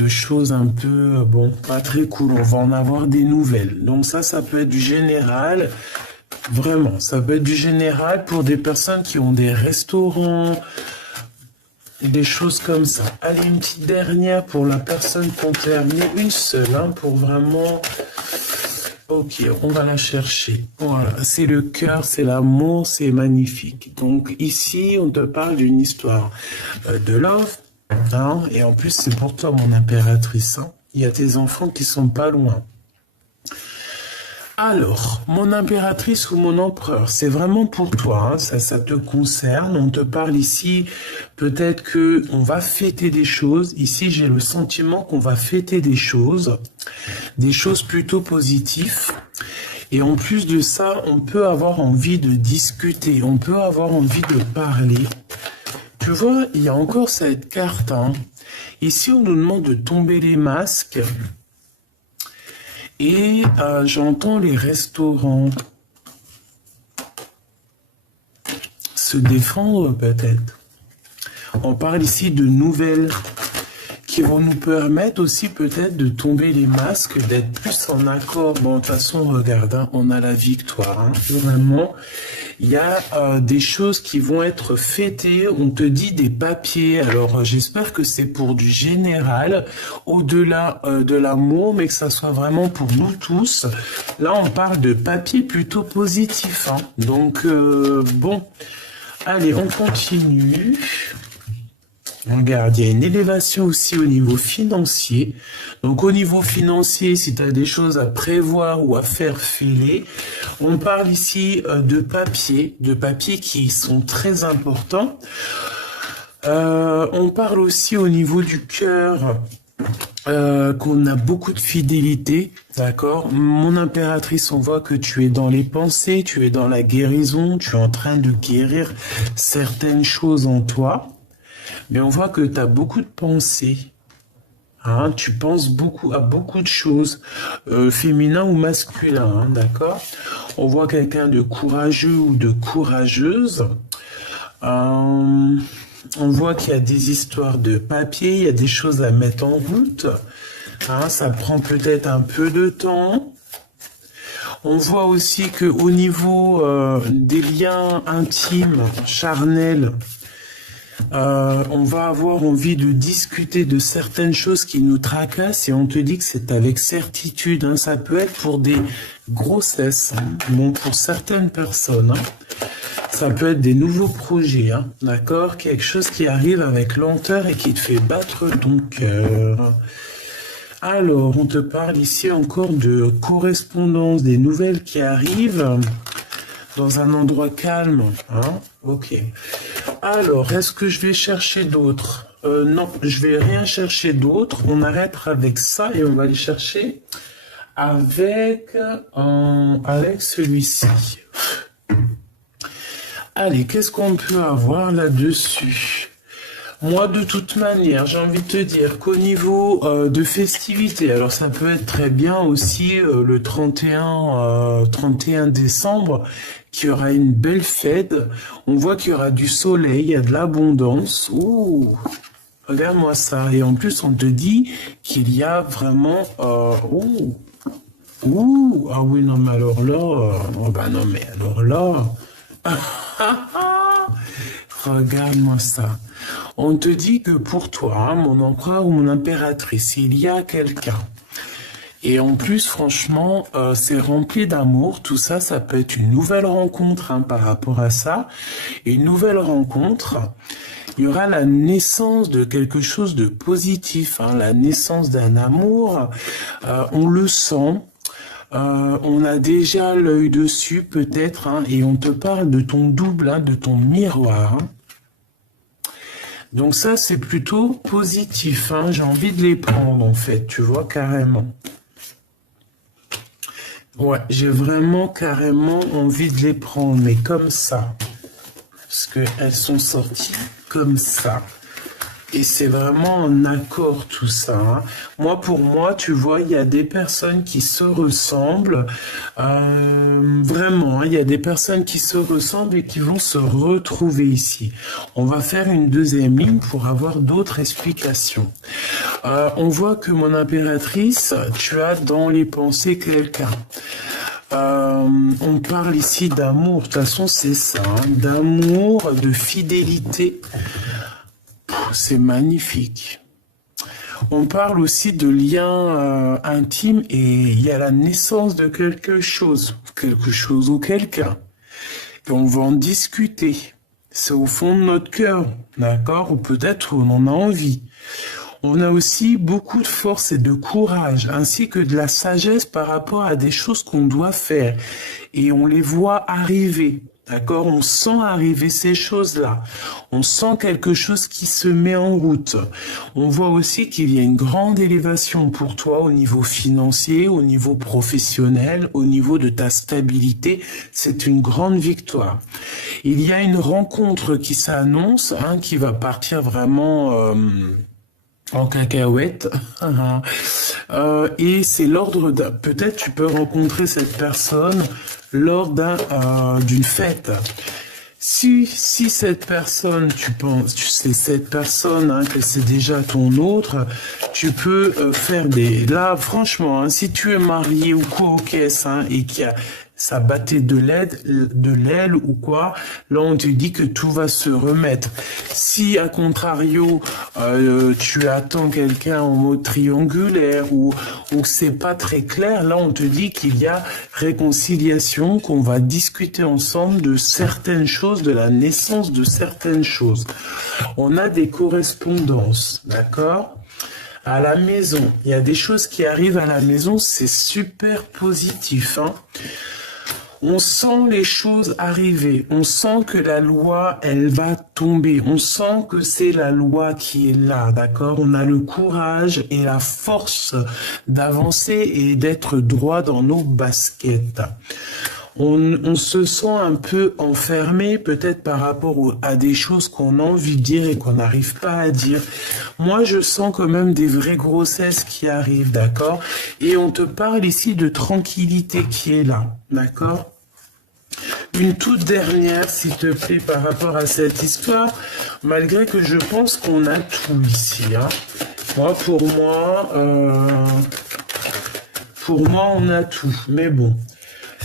de choses un peu, bon, pas très cool. On va en avoir des nouvelles. Donc ça peut être du général. Vraiment, ça peut être du général pour des personnes qui ont des restaurants, des choses comme ça. Allez, une petite dernière pour la personne qu'on termine. Une seule, hein, pour vraiment... Ok, on va la chercher. Voilà, c'est le cœur, c'est l'amour, c'est magnifique. Donc ici, on te parle d'une histoire de love. Hein, et en plus, c'est pour toi, mon impératrice. Hein. Il y a tes enfants qui sont pas loin. Alors, mon impératrice ou mon empereur, c'est vraiment pour toi, hein, ça te concerne. On te parle ici, peut-être que on va fêter des choses. Ici, j'ai le sentiment qu'on va fêter des choses plutôt positives. Et en plus de ça, on peut avoir envie de discuter, on peut avoir envie de parler. Tu vois, il y a encore cette carte. Hein. Ici, on nous demande de tomber les masques. Et j'entends les restaurants se défendre peut-être. On parle ici de nouvelles qui vont nous permettre aussi peut-être de tomber les masques, d'être plus en accord. Bon, de toute façon, regarde, hein, on a la victoire. Hein. Vraiment, il y a des choses qui vont être fêtées. On te dit des papiers. Alors, j'espère que c'est pour du général, au-delà de l'amour, mais que ça soit vraiment pour nous tous. Là, on parle de papier plutôt positif. Hein. Donc, bon, allez, on continue. Regarde, il y a une élévation aussi au niveau financier. Donc au niveau financier, si tu as des choses à prévoir ou à faire filer, on parle ici de papiers qui sont très importants. On parle aussi au niveau du cœur, qu'on a beaucoup de fidélité, d'accord? Mon impératrice, on voit que tu es dans les pensées, tu es dans la guérison, tu es en train de guérir certaines choses en toi. Mais on voit que tu as beaucoup de pensées. Hein, tu penses beaucoup à beaucoup de choses, féminin ou masculin, hein, d'accord? On voit quelqu'un de courageux ou de courageuse. On voit qu'il y a des histoires de papier, il y a des choses à mettre en route. Hein, ça prend peut-être un peu de temps. On voit aussi qu'au niveau des liens intimes, charnels, on va avoir envie de discuter de certaines choses qui nous tracassent et on te dit que c'est avec certitude. Hein. Ça peut être pour des grossesses, hein. Bon, pour certaines personnes. Hein. Ça peut être des nouveaux projets, hein. D'accord? Quelque chose qui arrive avec lenteur et qui te fait battre ton cœur. Alors, on te parle ici encore de correspondance, des nouvelles qui arrivent dans un endroit calme. Hein? Ok. Alors, est-ce que je vais chercher d'autres? Non, je vais rien chercher d'autre. On arrête avec ça et on va aller chercher avec celui-ci. Allez, qu'est-ce qu'on peut avoir là-dessus? Moi, de toute manière, j'ai envie de te dire qu'au niveau de festivités, alors ça peut être très bien aussi le 31 décembre, qu'il y aura une belle fête. On voit qu'il y aura du soleil, il y a de l'abondance. Ouh, regarde-moi ça. Et en plus, on te dit qu'il y a vraiment... ah oui, non, mais alors là... oh bah non, mais alors là... Regarde-moi ça. On te dit que pour toi, hein, mon empereur ou mon impératrice, il y a quelqu'un. Et en plus, franchement, c'est rempli d'amour. Tout ça, ça peut être une nouvelle rencontre hein, par rapport à ça. Et une nouvelle rencontre, il y aura la naissance de quelque chose de positif. Hein, la naissance d'un amour. On le sent. On a déjà l'œil dessus peut-être. Hein, et on te parle de ton double, hein, de ton miroir. Hein. Donc ça, c'est plutôt positif. Hein, j'ai envie de les prendre, en fait. Tu vois, carrément. Ouais, j'ai vraiment carrément envie de les prendre, mais comme ça. Parce qu'elles sont sorties comme ça. Et c'est vraiment en accord tout ça, hein. Moi, pour moi, tu vois, il y a des personnes qui se ressemblent. Vraiment, hein, il y a des personnes qui se ressemblent et qui vont se retrouver ici. On va faire une deuxième ligne pour avoir d'autres explications. On voit que mon impératrice, tu as dans les pensées quelqu'un. On parle ici d'amour, de toute façon c'est ça, hein, d'amour, de fidélité. C'est magnifique. On parle aussi de liens intimes et il y a la naissance de quelque chose ou quelqu'un. Et on va en discuter. C'est au fond de notre cœur, d'accord? Ou peut-être on en a envie. On a aussi beaucoup de force et de courage, ainsi que de la sagesse par rapport à des choses qu'on doit faire. Et on les voit arriver. D'accord? On sent arriver ces choses-là. On sent quelque chose qui se met en route. On voit aussi qu'il y a une grande élévation pour toi au niveau financier, au niveau professionnel, au niveau de ta stabilité. C'est une grande victoire. Il y a une rencontre qui s'annonce, hein, qui va partir vraiment en cacahuète. Et c'est l'ordre d'un... Peut-être tu peux rencontrer cette personne lors d'une fête. Si cette personne, tu penses, c'est cette personne, hein, que c'est déjà ton autre, tu peux faire des... Là, franchement, hein, si tu es marié ou quoi aux caisses, hein, et qu'il y a... ça battait de l'aile ou quoi, là on te dit que tout va se remettre. Si à contrario, tu attends quelqu'un en mode triangulaire ou c'est pas très clair, là on te dit qu'il y a réconciliation, qu'on va discuter ensemble de certaines choses, de la naissance de certaines choses. On a des correspondances, d'accord ? À la maison, il y a des choses qui arrivent à la maison, c'est super positif, hein. On sent les choses arriver, on sent que la loi, elle va tomber, on sent que c'est la loi qui est là, d'accord? On a le courage et la force d'avancer et d'être droit dans nos baskets. On se sent un peu enfermé, peut-être par rapport à des choses qu'on a envie de dire et qu'on n'arrive pas à dire. Moi, je sens quand même des vraies grossesses qui arrivent, d'accord? Et on te parle ici de tranquillité qui est là, d'accord? Une toute dernière, s'il te plaît, par rapport à cette histoire, malgré que je pense qu'on a tout ici, hein. Pour moi, on a tout, mais bon.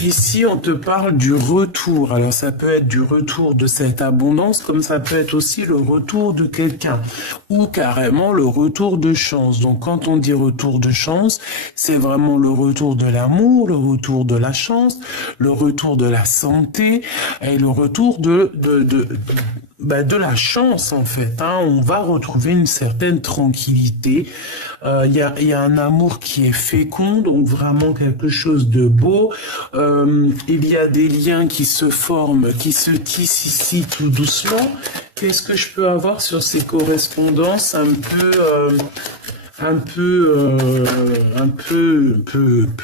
Ici, on te parle du retour. Alors, ça peut être du retour de cette abondance, comme ça peut être aussi le retour de quelqu'un, ou carrément le retour de chance. Donc, quand on dit retour de chance, c'est vraiment le retour de l'amour, le retour de la chance, le retour de la santé, et le retour de la chance, en fait, hein. On va retrouver une certaine tranquillité. Il y a un amour qui est fécond, donc vraiment quelque chose de beau. Il y a des liens qui se forment, qui se tissent ici tout doucement. Qu'est-ce que je peux avoir sur ces correspondances un peu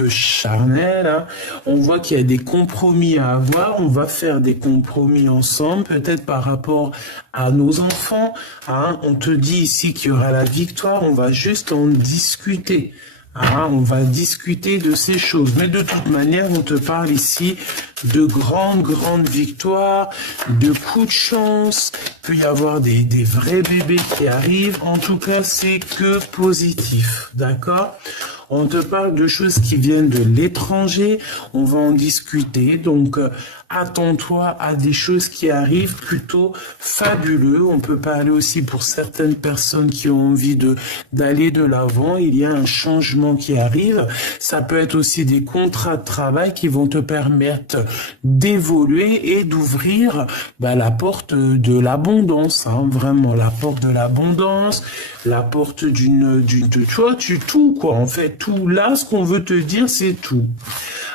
charnel, hein. On voit qu'il y a des compromis à avoir, on va faire des compromis ensemble, peut-être par rapport à nos enfants, hein. On te dit ici qu'il y aura la victoire, on va juste en discuter. Ah, on va discuter de ces choses. Mais de toute manière, on te parle ici de grandes victoires, de coups de chance. Il peut y avoir des vrais bébés qui arrivent. En tout cas, c'est que positif. D'accord ? On te parle de choses qui viennent de l'étranger. On va en discuter. Donc, attends-toi à des choses qui arrivent plutôt fabuleux. On peut parler aussi pour certaines personnes qui ont envie d'aller de l'avant. Il y a un changement qui arrive. Ça peut être aussi des contrats de travail qui vont te permettre d'évoluer et d'ouvrir la porte de l'abondance, hein, vraiment la porte de l'abondance, la porte tu vois, tout quoi, en fait, tout là, ce qu'on veut te dire, c'est tout.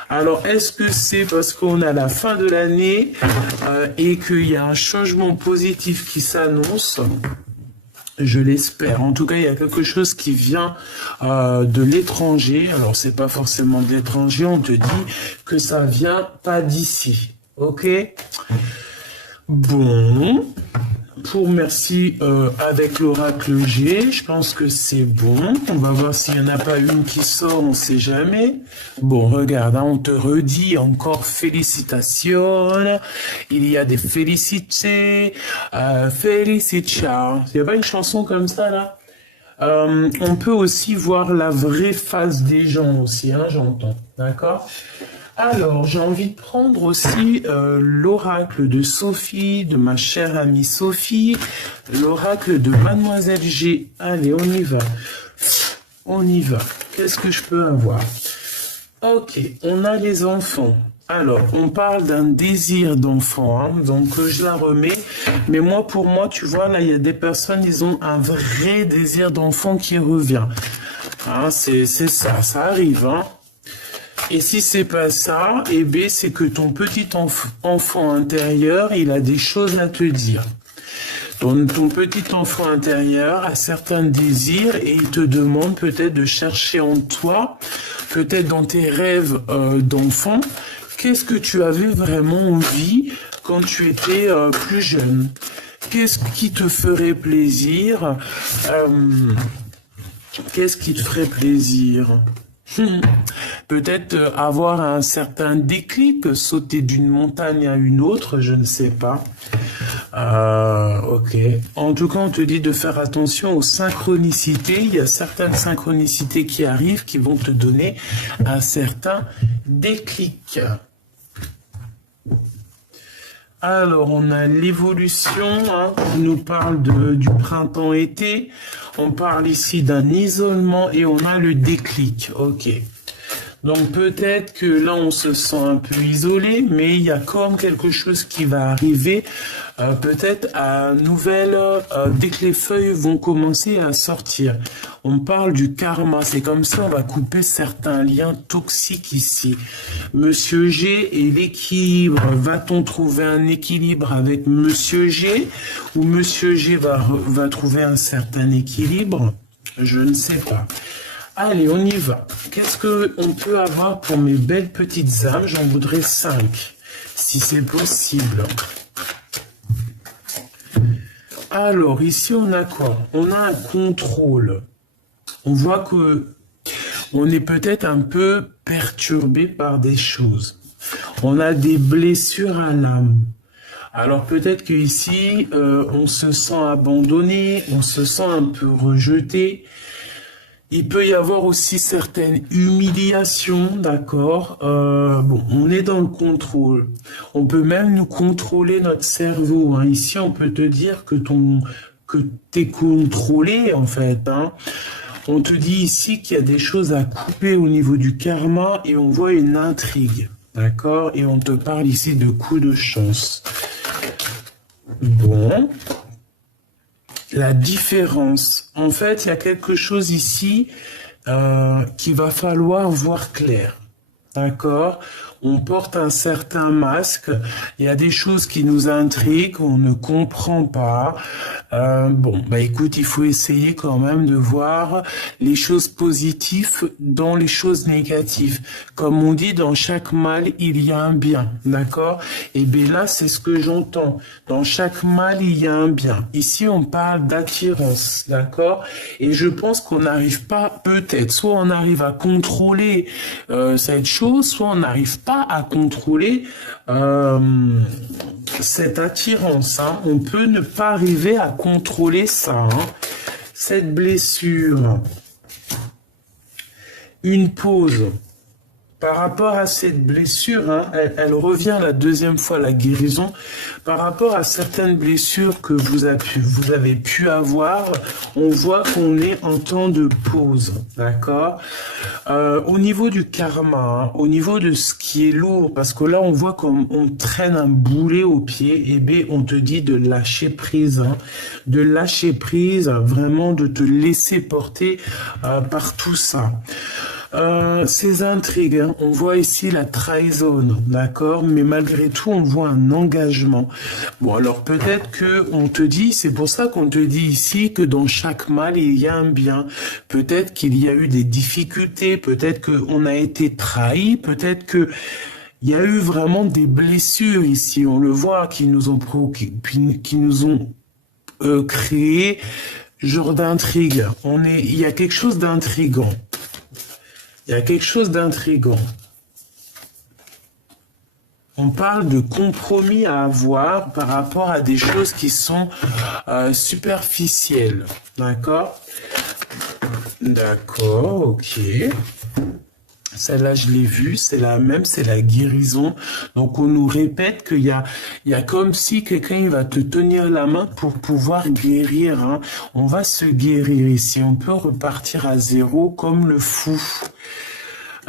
Alors, est-ce que c'est parce qu'on a la fin de l'année et qu'il y a un changement positif qui s'annonce ? Je l'espère. En tout cas, il y a quelque chose qui vient de l'étranger. Alors, c'est pas forcément de l'étranger. On te dit que ça vient pas d'ici. Ok ? Bon. Merci avec l'oracle G, je pense que c'est bon. On va voir s'il n'y en a pas une qui sort, on ne sait jamais. Bon, regarde, hein, on te redit encore félicitations. Il y a des félicités, félicita. Il n'y a pas une chanson comme ça là? On peut aussi voir la vraie face des gens aussi, hein, j'entends. D'accord? Alors, j'ai envie de prendre aussi l'oracle de Sophie, de ma chère amie Sophie, l'oracle de Mademoiselle G. Allez, on y va. On y va. Qu'est-ce que je peux avoir? Ok, on a les enfants. Alors, on parle d'un désir d'enfant, hein, donc je la remets. Mais moi, pour moi, tu vois, là, il y a des personnes, ils ont un vrai désir d'enfant qui revient. Hein, c'est ça, ça arrive, hein. Et si c'est pas ça, eh bien, c'est que ton petit enfant intérieur, il a des choses à te dire. Ton petit enfant intérieur a certains désirs et il te demande peut-être de chercher en toi, peut-être dans tes rêves d'enfant, qu'est-ce que tu avais vraiment envie quand tu étais plus jeune? Qu'est-ce qui te ferait plaisir? Qu'est-ce qui te ferait plaisir? Peut-être avoir un certain déclic, sauter d'une montagne à une autre, je ne sais pas. Ok. En tout cas, on te dit de faire attention aux synchronicités. Il y a certaines synchronicités qui arrivent qui vont te donner un certain déclic. Alors, on a l'évolution, hein, on nous parle du printemps-été, on parle ici d'un isolement et on a le déclic, ok. Donc peut-être que là on se sent un peu isolé, mais il y a comme quelque chose qui va arriver, peut-être à nouvelle, dès que les feuilles vont commencer à sortir. On parle du karma, c'est comme ça on va couper certains liens toxiques ici. Monsieur G et l'équilibre, va-t-on trouver un équilibre avec Monsieur G ou Monsieur G va trouver un certain équilibre? Je ne sais pas. Allez, on y va. Qu'est-ce qu'on peut avoir pour mes belles petites âmes? J'en voudrais 5, si c'est possible. Alors, ici, on a quoi? On a un contrôle. On voit que on est peut-être un peu perturbé par des choses. On a des blessures à l'âme. Alors peut-être qu'ici, on se sent abandonné, on se sent un peu rejeté. Il peut y avoir aussi certaines humiliations, d'accord. Bon, on est dans le contrôle. On peut même nous contrôler notre cerveau, hein. Ici, on peut te dire que t'es contrôlé, en fait, hein. On te dit ici qu'il y a des choses à couper au niveau du karma et on voit une intrigue, d'accord. Et on te parle ici de coups de chance. Bon. La différence. En fait, il y a quelque chose ici qu'il va falloir voir clair. D'accord? On porte un certain masque. Il y a des choses qui nous intriguent, on ne comprend pas. Bon, bah écoute, il faut essayer quand même de voir les choses positives dans les choses négatives. Comme on dit, dans chaque mal, il y a un bien. D'accord? Et bien là, c'est ce que j'entends. Dans chaque mal, il y a un bien. Ici, on parle d'attirance. D'accord? Et je pense qu'on n'arrive pas, peut-être, soit on arrive à contrôler cette chose, soit on n'arrive pas à contrôler cette attirance, hein. On peut ne pas arriver à contrôler ça, hein. Cette blessure, une pause. Par rapport à cette blessure, hein, elle revient la deuxième fois, la guérison. Par rapport à certaines blessures que vous avez pu avoir, on voit qu'on est en temps de pause, d'accord. Au niveau du karma, hein, au niveau de ce qui est lourd, parce que là on voit comme on traîne un boulet au pied, et bien on te dit de lâcher prise, hein, de lâcher prise, vraiment de te laisser porter par tout ça. Ces intrigues, hein, on voit ici la trahison, d'accord, mais malgré tout, on voit un engagement. Bon, alors peut-être que on te dit, c'est pour ça qu'on te dit ici que dans chaque mal, il y a un bien. Peut-être qu'il y a eu des difficultés, peut-être qu'on a été trahi, peut-être que Il y a eu vraiment des blessures ici, on le voit, qui nous ont créé genre d'intrigue. Il y a quelque chose d'intrigant. Il y a quelque chose d'intrigant. On parle de compromis à avoir par rapport à des choses qui sont superficielles. D'accord? D'accord, ok. Celle-là, je l'ai vue, c'est la même, c'est la guérison. Donc, on nous répète qu'il y a comme si quelqu'un il va te tenir la main pour pouvoir guérir. Hein. On va se guérir ici. On peut repartir à zéro comme le fou.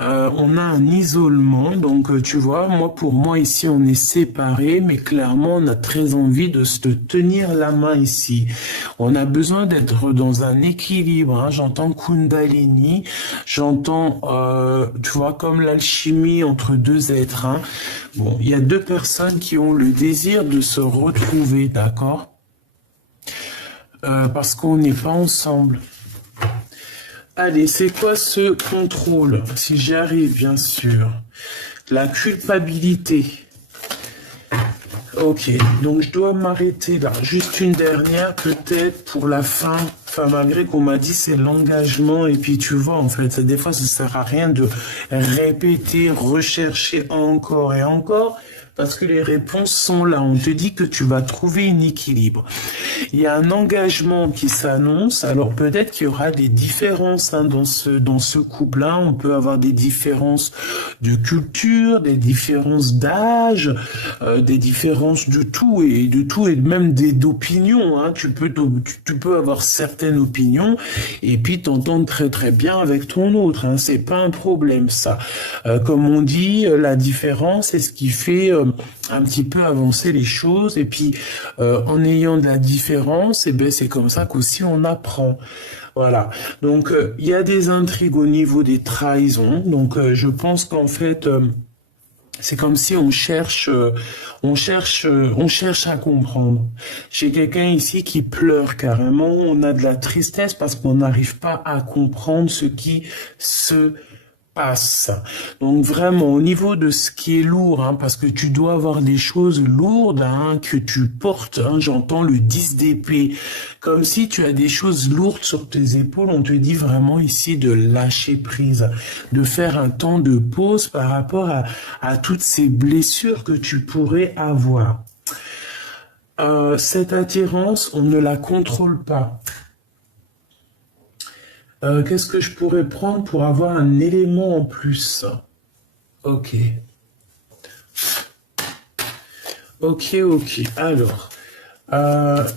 On a un isolement, donc tu vois, pour moi ici on est séparés, mais clairement on a très envie de se tenir la main ici. On a besoin d'être dans un équilibre, hein. J'entends Kundalini, j'entends, tu vois, comme l'alchimie entre deux êtres. Hein. Bon, il y a deux personnes qui ont le désir de se retrouver, d'accord, parce qu'on n'est pas ensemble. Allez, c'est quoi ce contrôle? Si j'y arrive, bien sûr. La culpabilité. Ok, donc je dois m'arrêter là. Juste une dernière, peut-être, pour la fin. Enfin, malgré qu'on m'a dit c'est l'engagement. Et puis, tu vois, en fait, des fois, ça sert à rien de répéter, rechercher encore et encore. Parce que les réponses sont là. On te dit que tu vas trouver un équilibre. Il y a un engagement qui s'annonce. Alors peut-être qu'il y aura des différences hein, dans ce couple-là. On peut avoir des différences de culture, des différences d'âge, des différences de tout et même d'opinions. Hein. Tu peux avoir certaines opinions et puis t'entendre très très bien avec ton autre. Hein. C'est pas un problème ça. Comme on dit, la différence c'est ce qui fait un petit peu avancer les choses et puis en ayant de la différence, et ben c'est comme ça qu'aussi on apprend. Voilà. Donc il y a des intrigues au niveau des trahisons. Donc je pense qu'en fait c'est comme si on cherche à comprendre. J'ai quelqu'un ici qui pleure carrément. On a de la tristesse parce qu'on n'arrive pas à comprendre ce qui se passe. Donc vraiment au niveau de ce qui est lourd, hein, parce que tu dois avoir des choses lourdes hein, que tu portes. Hein, j'entends le 10 d'épée, comme si tu as des choses lourdes sur tes épaules. On te dit vraiment ici de lâcher prise, de faire un temps de pause par rapport à toutes ces blessures que tu pourrais avoir. Cette attirance, on ne la contrôle pas. Qu'est-ce que je pourrais prendre pour avoir un élément en plus? Ok. Ok. Alors, alors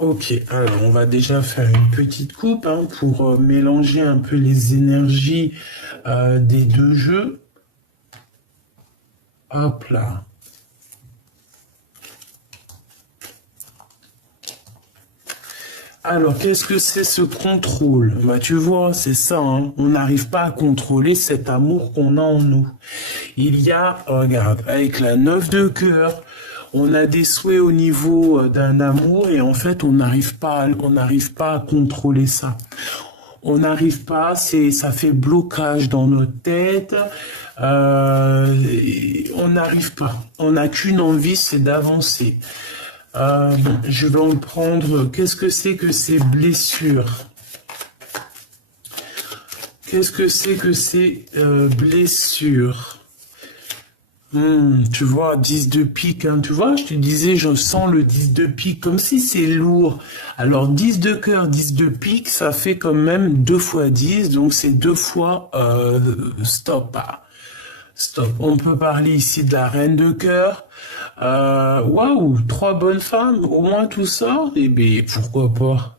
on va déjà faire une petite coupe hein, pour mélanger un peu les énergies des deux jeux. Hop là. Alors, qu'est-ce que c'est ce contrôle? Bah, tu vois, c'est ça, hein. On n'arrive pas à contrôler cet amour qu'on a en nous. Il y a, regarde, avec la 9 de cœur, on a des souhaits au niveau d'un amour et en fait, on n'arrive pas à contrôler ça. On n'arrive pas, ça fait blocage dans notre tête. On n'arrive pas. On n'a qu'une envie, c'est d'avancer. Je vais en prendre. Qu'est-ce que c'est que ces blessures? Qu'est-ce que c'est que ces blessures? Tu vois, 10 de pique, hein, tu vois, je te disais, je sens le 10 de pique, comme si c'est lourd. Alors, 10 de cœur, 10 de pique, ça fait quand même 2 fois 10, donc c'est 2 fois stop. Stop. On peut parler ici de la reine de cœur. Waouh, 3 bonnes femmes, au moins tout ça, eh bien, pourquoi pas?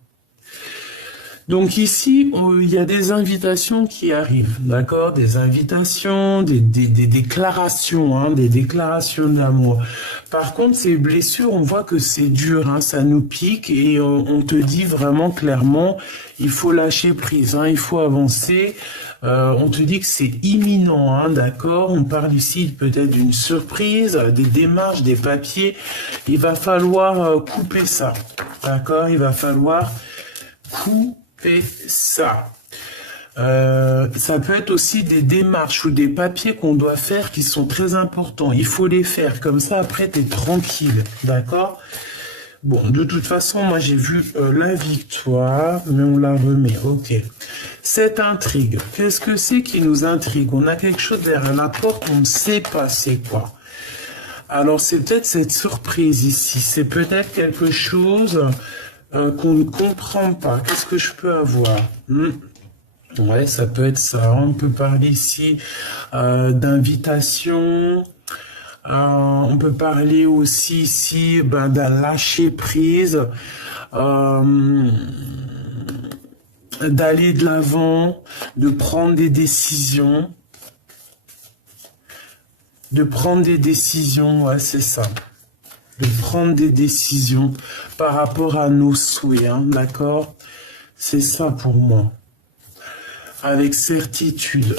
Donc ici, il y a des invitations qui arrivent, d'accord? Des invitations, des déclarations, hein, des déclarations d'amour. Par contre, ces blessures, on voit que c'est dur, hein, ça nous pique et on te dit vraiment clairement, il faut lâcher prise, hein, il faut avancer. On te dit que c'est imminent, hein, d'accord? On parle ici peut-être d'une surprise, des démarches, des papiers. Il va falloir couper ça, d'accord? Il va falloir couper ça. Ça peut être aussi des démarches ou des papiers qu'on doit faire qui sont très importants. Il faut les faire, comme ça après tu es tranquille, d'accord? Bon, de toute façon, moi j'ai vu la victoire, mais on la remet, ok. Cette intrigue, qu'est-ce que c'est qui nous intrigue? On a quelque chose derrière la porte, on ne sait pas c'est quoi. Alors c'est peut-être cette surprise ici, c'est peut-être quelque chose qu'on ne comprend pas. Qu'est-ce que je peux avoir? Ouais, ça peut être ça. On peut parler ici d'invitation. On peut parler aussi ici d'un lâcher prise, d'aller de l'avant, de prendre des décisions. De prendre des décisions, ouais, c'est ça. De prendre des décisions par rapport à nos souhaits, hein, d'accord? C'est ça pour moi. Avec certitude.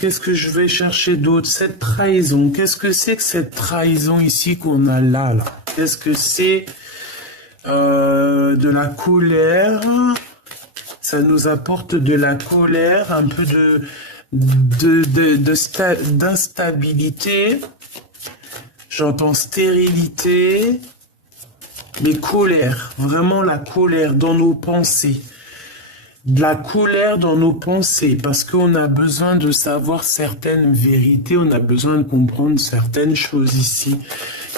Qu'est-ce que je vais chercher d'autre? Cette trahison. Qu'est-ce que c'est que cette trahison ici qu'on a là? Qu'est-ce que c'est de la colère? Ça nous apporte de la colère, un peu d'instabilité. J'entends stérilité, mais colère, vraiment la colère dans nos pensées. De la colère dans nos pensées, parce qu'on a besoin de savoir certaines vérités, on a besoin de comprendre certaines choses ici.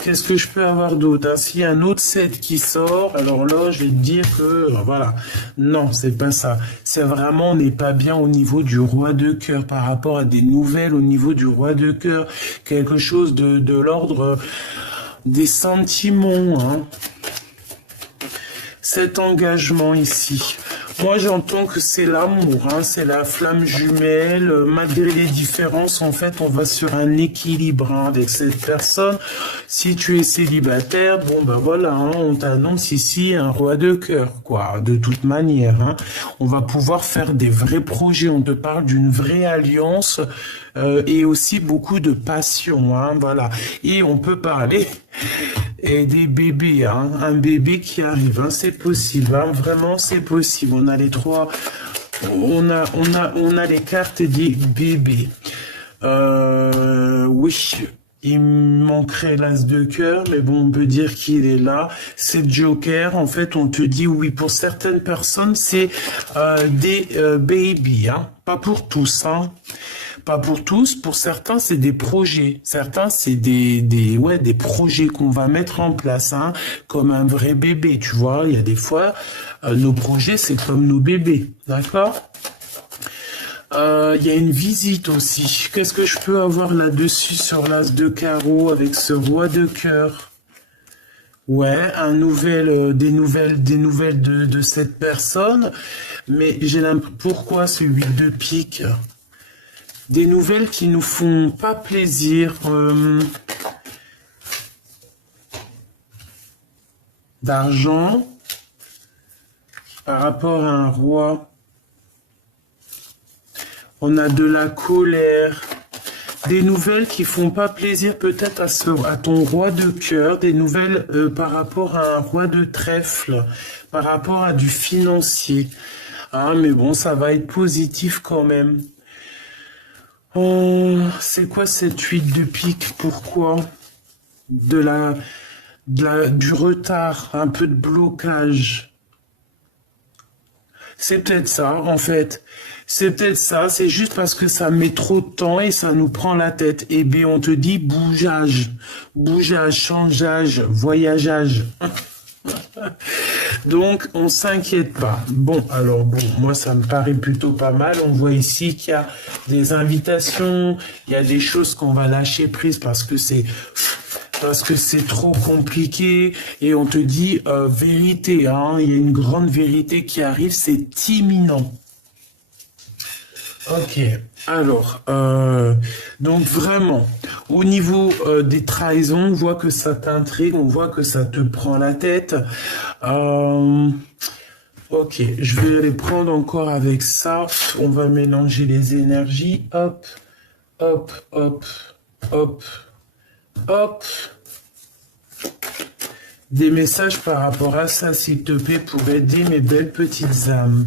Qu'est-ce que je peux avoir d'autre? S'il y a un autre set qui sort, alors là, je vais te dire que, voilà, non, c'est pas ça. C'est vraiment, on n'est pas bien au niveau du roi de cœur, par rapport à des nouvelles au niveau du roi de cœur, quelque chose de l'ordre des sentiments, hein. Cet engagement ici. Moi, j'entends que c'est l'amour, hein, c'est la flamme jumelle. Malgré les différences, en fait, on va sur un équilibre, hein, avec cette personne. Si tu es célibataire, bon, ben voilà, hein, on t'annonce ici un roi de cœur, quoi. De toute manière, hein, on va pouvoir faire des vrais projets. On te parle d'une vraie alliance et aussi beaucoup de passion, hein, voilà. Et on peut parler et des bébés, hein, un bébé qui arrive, hein, c'est possible, hein, vraiment c'est possible. On a les trois, on a les cartes des bébés. Oui, il manquerait l'as de cœur, mais bon, on peut dire qu'il est là. C'est Joker, en fait, on te dit oui, pour certaines personnes, c'est des babies, hein, pas pour tous, hein. Pas pour tous, pour certains, c'est des projets. Certains, c'est des projets qu'on va mettre en place, hein, comme un vrai bébé, tu vois. Il y a des fois, nos projets, c'est comme nos bébés, d'accord? Il y a une visite aussi. Qu'est-ce que je peux avoir là-dessus sur l'as de carreau avec ce roi de cœur? Ouais, des nouvelles de cette personne. Mais j'ai l'impression, pourquoi ce 8 de pique? Des nouvelles qui nous font pas plaisir. D'argent par rapport à un roi. On a de la colère. Des nouvelles qui font pas plaisir peut-être à ton roi de cœur. Des nouvelles par rapport à un roi de trèfle. Par rapport à du financier. Ah, mais bon, ça va être positif quand même. Oh, c'est quoi cette 8 de pique? Pourquoi? Du retard, un peu de blocage. C'est peut-être ça, en fait. C'est peut-être ça, c'est juste parce que ça met trop de temps et ça nous prend la tête. Eh bien, on te dit bougeage, changeage, voyageage. Donc, on s'inquiète pas. Bon, alors bon, moi, ça me paraît plutôt pas mal. On voit ici qu'il y a des invitations, il y a des choses qu'on va lâcher prise parce que c'est trop compliqué. Et on te dit vérité, hein, il y a une grande vérité qui arrive, c'est imminent. Ok, alors, donc vraiment, au niveau des trahisons, on voit que ça t'intrigue, on voit que ça te prend la tête. Ok, je vais les prendre encore avec ça. On va mélanger les énergies. Hop, hop, hop, hop, hop. Des messages par rapport à ça, s'il te plaît, pour aider mes belles petites âmes.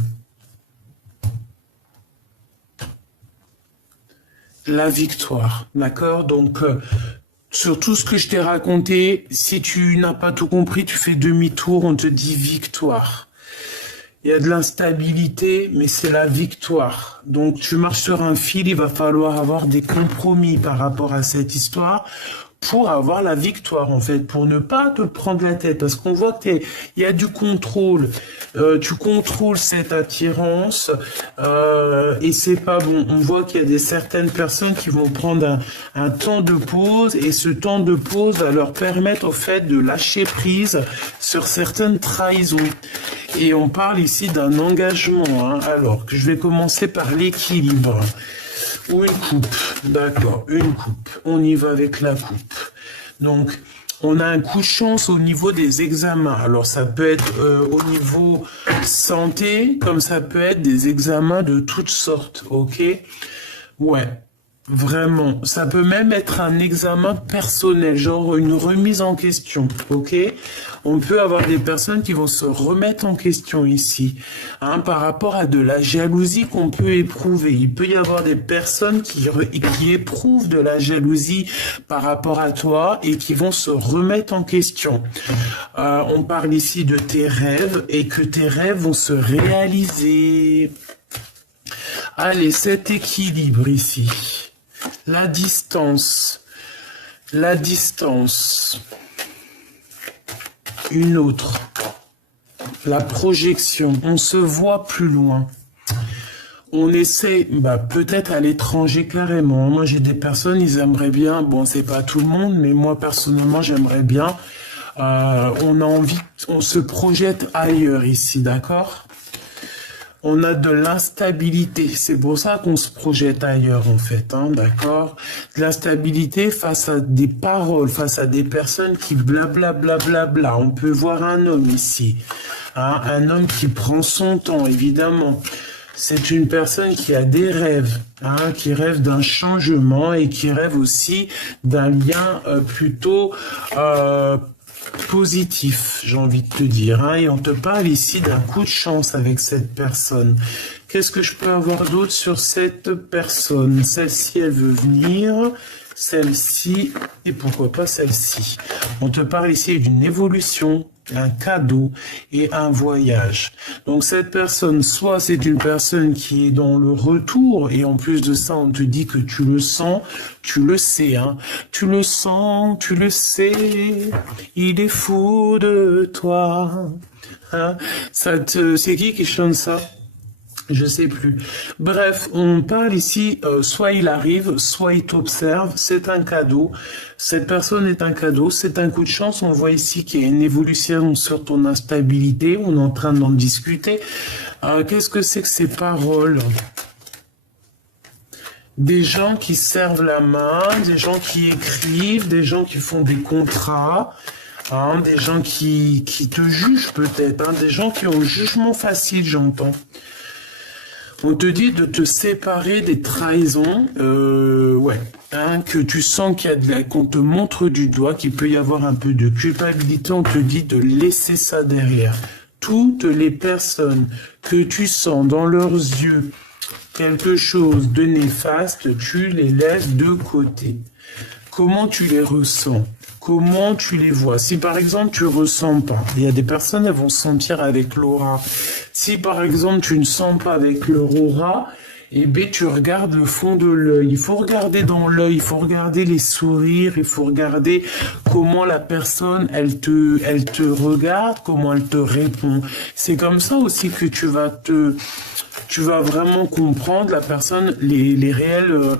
La victoire, d'accord? Donc, sur tout ce que je t'ai raconté, si tu n'as pas tout compris, tu fais demi-tour, on te dit victoire. Il y a de l'instabilité, mais c'est la victoire. Donc, tu marches sur un fil, il va falloir avoir des compromis par rapport à cette histoire pour avoir la victoire, en fait, pour ne pas te prendre la tête. Parce qu'on voit qu'il y a du contrôle. Tu contrôles cette attirance et c'est pas bon. On voit qu'il y a certaines personnes qui vont prendre un temps de pause et ce temps de pause va leur permettre, au fait, de lâcher prise sur certaines trahisons. Et on parle ici d'un engagement. Hein. Alors, je vais commencer par l'équilibre. Ou une coupe, d'accord, une coupe. On y va avec la coupe. Donc, on a un coup de chance au niveau des examens. Alors, ça peut être au niveau santé, comme ça peut être des examens de toutes sortes, ok? Ouais, vraiment. Ça peut même être un examen personnel, genre une remise en question, ok? On peut avoir des personnes qui vont se remettre en question ici, hein, par rapport à de la jalousie qu'on peut éprouver. Il peut y avoir des personnes qui éprouvent de la jalousie par rapport à toi et qui vont se remettre en question. On parle ici de tes rêves et que tes rêves vont se réaliser. Allez, cet équilibre ici. La distance. La distance. Une autre. La projection. On se voit plus loin. On essaie, peut-être à l'étranger carrément. Moi, j'ai des personnes, ils aimeraient bien, bon, c'est pas tout le monde, mais moi, personnellement, j'aimerais bien. On a envie, on se projette ailleurs ici, d'accord ? On a de l'instabilité, c'est pour ça qu'on se projette ailleurs en fait, hein, d'accord? De l'instabilité face à des paroles, face à des personnes qui blablabla. On peut voir un homme ici, hein, un homme qui prend son temps, évidemment. C'est une personne qui a des rêves, hein, qui rêve d'un changement et qui rêve aussi d'un lien plutôt positif, j'ai envie de te dire, hein, et on te parle ici d'un coup de chance avec cette personne. Qu'est-ce que je peux avoir d'autre sur cette personne? Celle-ci, elle veut venir, celle-ci, et pourquoi pas celle-ci. On te parle ici d'une évolution, un cadeau et un voyage. Donc cette personne, soit c'est une personne qui est dans le retour, et en plus de ça, on te dit que tu le sens, tu le sais, hein. Tu le sens, tu le sais, il est fou de toi. Hein. C'est qui chante ça? Je sais plus. Bref, on parle ici, soit il arrive, soit il t'observe, c'est un cadeau. Cette personne est un cadeau, c'est un coup de chance. On voit ici qu'il y a une évolution sur ton instabilité, on est en train d'en discuter. Qu'est-ce que c'est que ces paroles? Des gens qui servent la main, des gens qui écrivent, des gens qui font des contrats, hein, des gens qui te jugent peut-être, hein, des gens qui ont un jugement facile, j'entends. On te dit de te séparer des trahisons, ouais, hein, que tu sens qu'il y a qu'on te montre du doigt, qu'il peut y avoir un peu de culpabilité, on te dit de laisser ça derrière. Toutes les personnes que tu sens dans leurs yeux quelque chose de néfaste, tu les laisses de côté. Comment tu les ressens? Comment tu les vois? Si par exemple tu ressens pas, il y a des personnes elles vont sentir avec l'aura. Si par exemple tu ne sens pas avec leur aura, eh bien tu regardes le fond de l'œil. Il faut regarder dans l'œil, il faut regarder les sourires, il faut regarder comment la personne elle te regarde, comment elle te répond. C'est comme ça aussi que tu vas vraiment comprendre la personne, les réels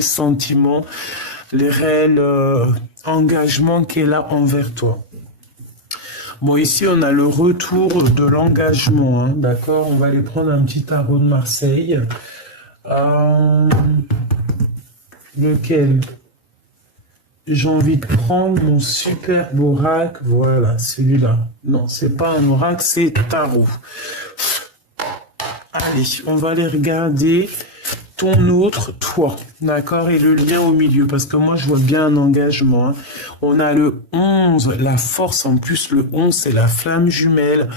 sentiments, les réels engagements qu'elle a envers toi. Bon, ici, on a le retour de l'engagement, hein, d'accord? On va aller prendre un petit tarot de Marseille. Lequel? J'ai envie de prendre mon superbe oracle. Voilà, celui-là. Non, c'est pas un oracle, c'est tarot. Allez, on va aller regarder ton autre toi, d'accord, et le lien au milieu, parce que moi je vois bien un engagement, hein. On a le 11, la force, en plus le 11 c'est la flamme jumelle,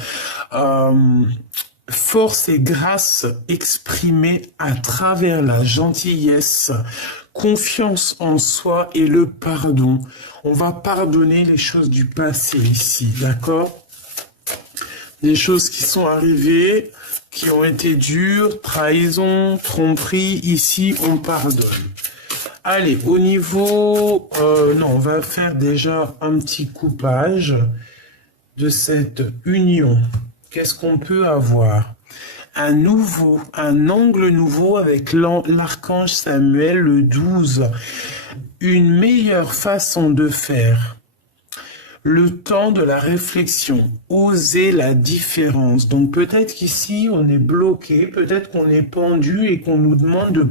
force et grâce exprimée à travers la gentillesse, confiance en soi et le pardon. On va pardonner les choses du passé ici, d'accord? Des choses qui sont arrivées, qui ont été dures, trahison, tromperie, ici on pardonne. Allez, au niveau... non, on va faire déjà un petit coupage de cette union. Qu'est-ce qu'on peut avoir? Un angle nouveau avec l'archange Samuel, le 12. Une meilleure façon de faire. Le temps de la réflexion, oser la différence. Donc peut-être qu'ici on est bloqué, peut-être qu'on est pendu et qu'on nous demande de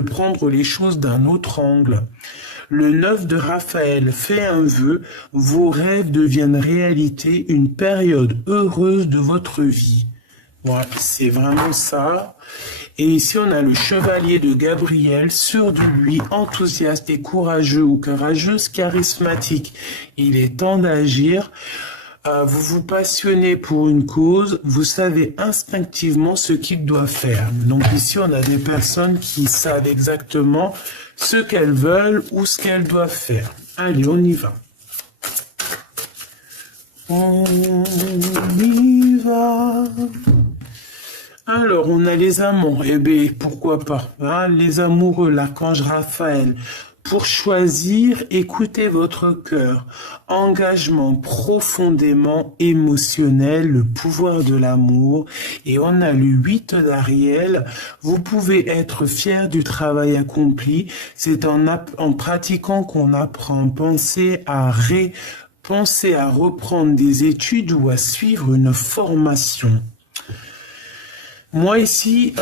prendre les choses d'un autre angle. Le 9 de Raphaël fait un vœu, vos rêves deviennent réalité, une période heureuse de votre vie. Voilà, c'est vraiment ça. Et ici, on a le chevalier de Gabriel, sûr de lui, enthousiaste et courageux ou courageuse, charismatique. Il est temps d'agir. Vous vous passionnez pour une cause, vous savez instinctivement ce qu'il doit faire. Donc ici, on a des personnes qui savent exactement ce qu'elles veulent ou ce qu'elles doivent faire. Allez, on y va. On y va. Alors, on a les amants. Eh bien, pourquoi pas, hein, les amoureux, l'archange Raphaël. Pour choisir, écoutez votre cœur. Engagement profondément émotionnel, le pouvoir de l'amour. Et on a le 8 d'Ariel. Vous pouvez être fier du travail accompli. C'est en pratiquant qu'on apprend. Pensez à reprendre des études ou à suivre une formation. Moi ici,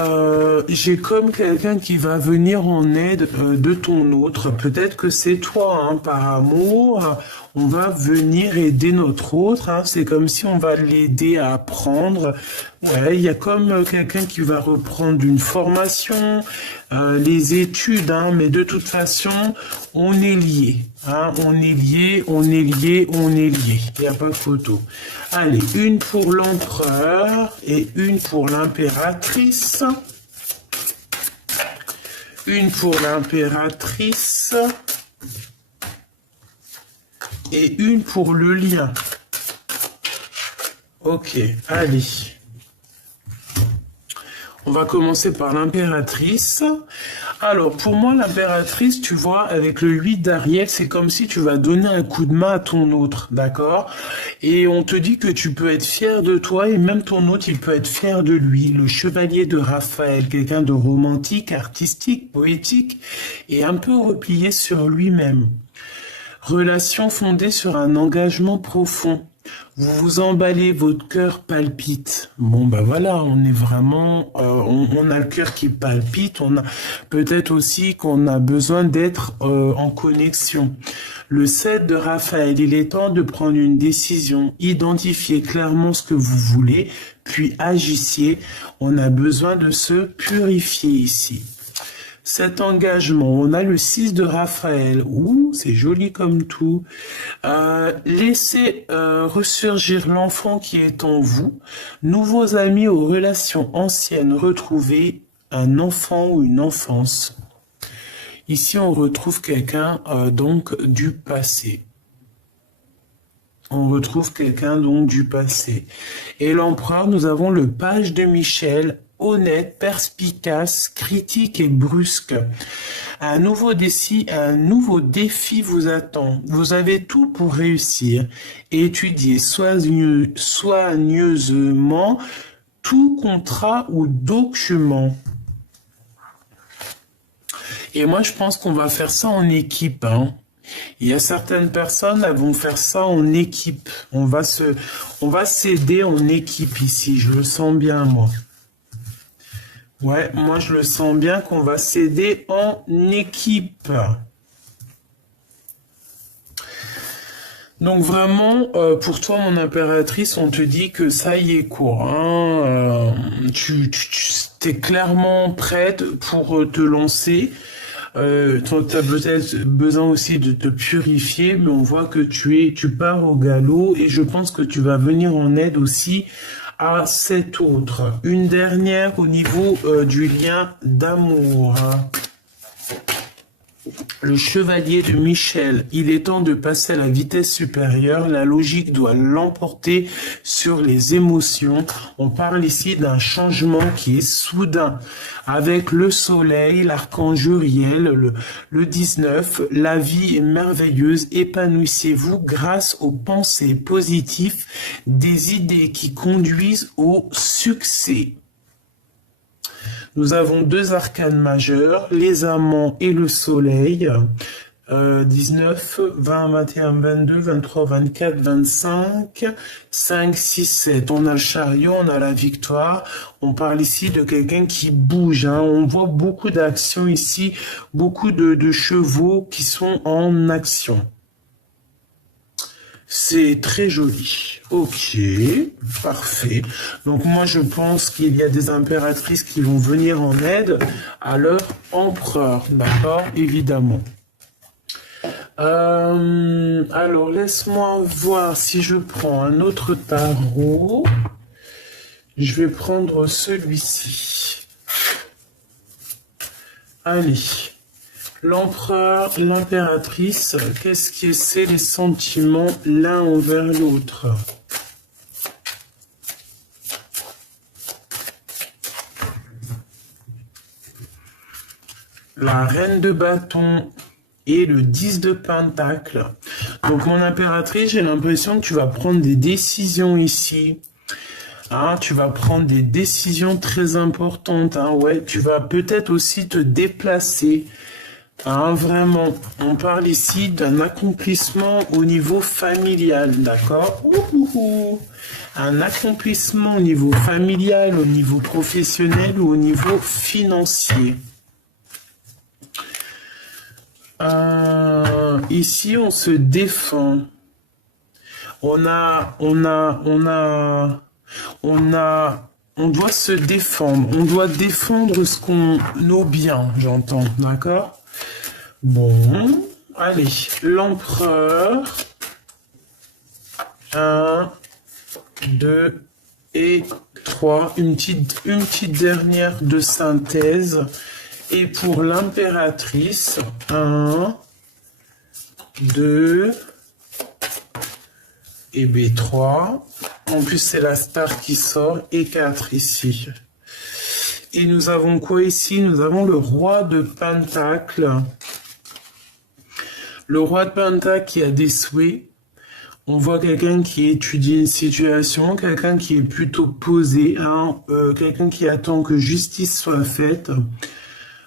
j'ai comme quelqu'un qui va venir en aide de ton autre. Peut-être que c'est toi, hein, par amour. On va venir aider notre autre. Hein. C'est comme si on va l'aider à apprendre. Ouais, il y a comme quelqu'un qui va reprendre une formation, les études. Hein, mais de toute façon, on est liés. Hein, on est liés, on est liés, on est liés. Il n'y a pas de photo. Allez, une pour l'empereur et une pour l'impératrice. Une pour l'impératrice. Et une pour le lien. Ok, allez. On va commencer par l'impératrice. Alors, pour moi, l'impératrice, tu vois, avec le 8 d'Ariel, c'est comme si tu vas donner un coup de main à ton autre, d'accord? Et on te dit que tu peux être fier de toi et même ton autre, il peut être fier de lui. Le chevalier de Raphaël, quelqu'un de romantique, artistique, poétique et un peu replié sur lui-même. Relation fondée sur un engagement profond. Vous vous emballez, votre cœur palpite. Bon, bah voilà, on est vraiment... on a le cœur qui palpite. On a peut-être aussi qu'on a besoin d'être en connexion. Le 7 de Raphaël, il est temps de prendre une décision. Identifiez clairement ce que vous voulez, puis agissez. On a besoin de se purifier ici. Cet engagement, on a le 6 de Raphaël. Ouh, c'est joli comme tout. Laissez ressurgir l'enfant qui est en vous. Nouveaux amis aux relations anciennes retrouvées, un enfant ou une enfance. Ici, on retrouve quelqu'un donc du passé. On retrouve quelqu'un donc du passé. Et l'empereur, nous avons le page de Michel, honnête, perspicace, critique et brusque. Un nouveau défi vous attend. Vous avez tout pour réussir. Étudiez soigneusement tout contrat ou document. Et moi, je pense qu'on va faire ça en équipe, hein. Il y a certaines personnes, elles vont faire ça en équipe. On va s'aider en équipe ici. Je le sens bien, moi. Ouais, moi je le sens bien qu'on va s'aider en équipe. Donc vraiment, pour toi, mon impératrice, on te dit que ça y est quoi. Hein, tu t'es clairement prête pour te lancer. Tu as peut-être besoin aussi de te purifier, mais on voit que tu pars au galop et je pense que tu vas venir en aide aussi à cette autre. Une dernière au niveau du lien d'amour. Le chevalier de Michel, il est temps de passer à la vitesse supérieure, la logique doit l'emporter sur les émotions. On parle ici d'un changement qui est soudain. Avec le soleil, l'archange Uriel, le 19, la vie est merveilleuse, épanouissez-vous grâce aux pensées positives, des idées qui conduisent au succès. Nous avons deux arcanes majeures, les amants et le soleil. 19, 20, 21, 22, 23, 24, 25, 5, 6, 7. On a le chariot, on a la victoire. On parle ici de quelqu'un qui bouge. Hein. On voit beaucoup d'actions ici, beaucoup de chevaux qui sont en action. C'est très joli. Ok, parfait. Donc moi je pense qu'il y a des impératrices qui vont venir en aide à leur empereur, d'accord, évidemment. Alors laisse-moi voir si je prends un autre tarot. Je vais prendre celui-ci. Allez. L'empereur, l'impératrice, qu'est-ce que c'est les sentiments l'un envers l'autre? La reine de bâton et le 10 de pentacle. Donc mon impératrice, j'ai l'impression que tu vas prendre des décisions ici. Hein, tu vas prendre des décisions très importantes. Hein, ouais, tu vas peut-être aussi te déplacer. Hein, vraiment, on parle ici d'un accomplissement au niveau familial, d'accord? Un accomplissement au niveau familial, au niveau professionnel ou au niveau financier. Ici, on se défend. On doit se défendre. On doit défendre nos biens, j'entends, d'accord? Bon, allez, l'empereur, 1, 2 et 3, une petite dernière de synthèse, et pour l'impératrice, 1, 2, et B3, en plus c'est la star qui sort, et 4 ici. Et nous avons quoi ici? Nous avons le roi de pentacle. Le roi de pentacle qui a des souhaits. On voit quelqu'un qui étudie une situation, quelqu'un qui est plutôt posé, hein, quelqu'un qui attend que justice soit faite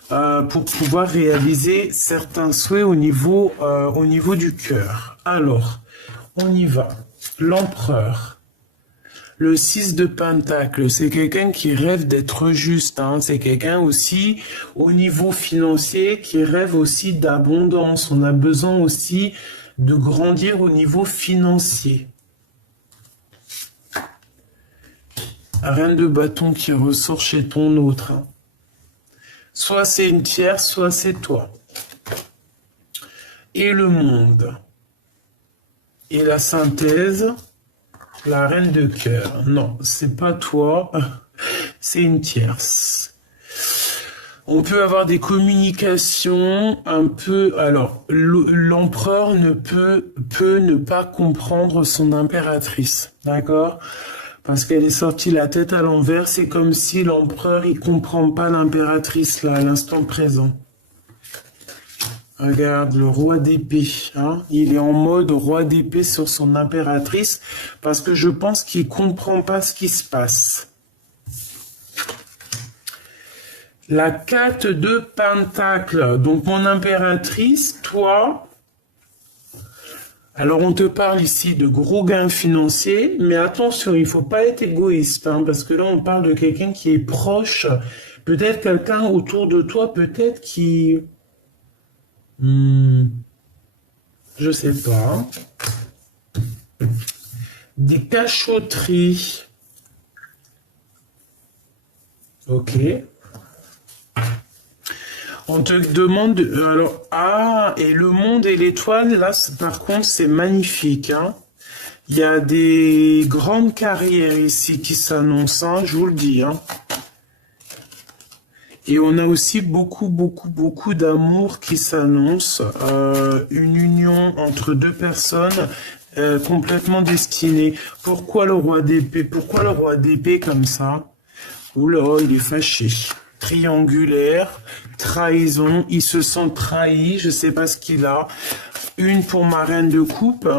pour pouvoir réaliser certains souhaits au niveau du cœur. Alors, on y va. L'empereur. Le 6 de pentacle, c'est quelqu'un qui rêve d'être juste. Hein. C'est quelqu'un aussi, au niveau financier, qui rêve aussi d'abondance. On a besoin aussi de grandir au niveau financier. Reine de bâton qui ressort chez ton autre. Hein. Soit c'est une tierce, soit c'est toi. Et le monde. Et la synthèse, la reine de cœur. Non, c'est pas toi, c'est une tierce. On peut avoir des communications un peu... Alors, l'empereur peut ne pas comprendre son impératrice, d'accord? Parce qu'elle est sortie la tête à l'envers, c'est comme si l'empereur, il comprend pas l'impératrice là, à l'instant présent. Regarde, le roi d'épée, hein, il est en mode roi d'épée sur son impératrice parce que je pense qu'il comprend pas ce qui se passe. La 4 de pentacle, donc mon impératrice, toi, alors on te parle ici de gros gains financiers, mais attention, il faut pas être égoïste, hein, parce que là on parle de quelqu'un qui est proche, peut-être quelqu'un autour de toi, peut-être qui... je sais pas. Des cachotteries. Ok. On te demande, alors, ah, et le monde et l'étoile, là, par contre, c'est magnifique, hein. Il y a des grandes carrières ici qui s'annoncent, hein, je vous le dis, hein. Et on a aussi beaucoup d'amour qui s'annonce, une union entre deux personnes complètement destinées. Pourquoi le roi d'épée? Pourquoi le roi d'épée comme ça? Oula, il est fâché. Triangulaire, trahison, il se sent trahi, je sais pas ce qu'il a. Une pour ma reine de coupe.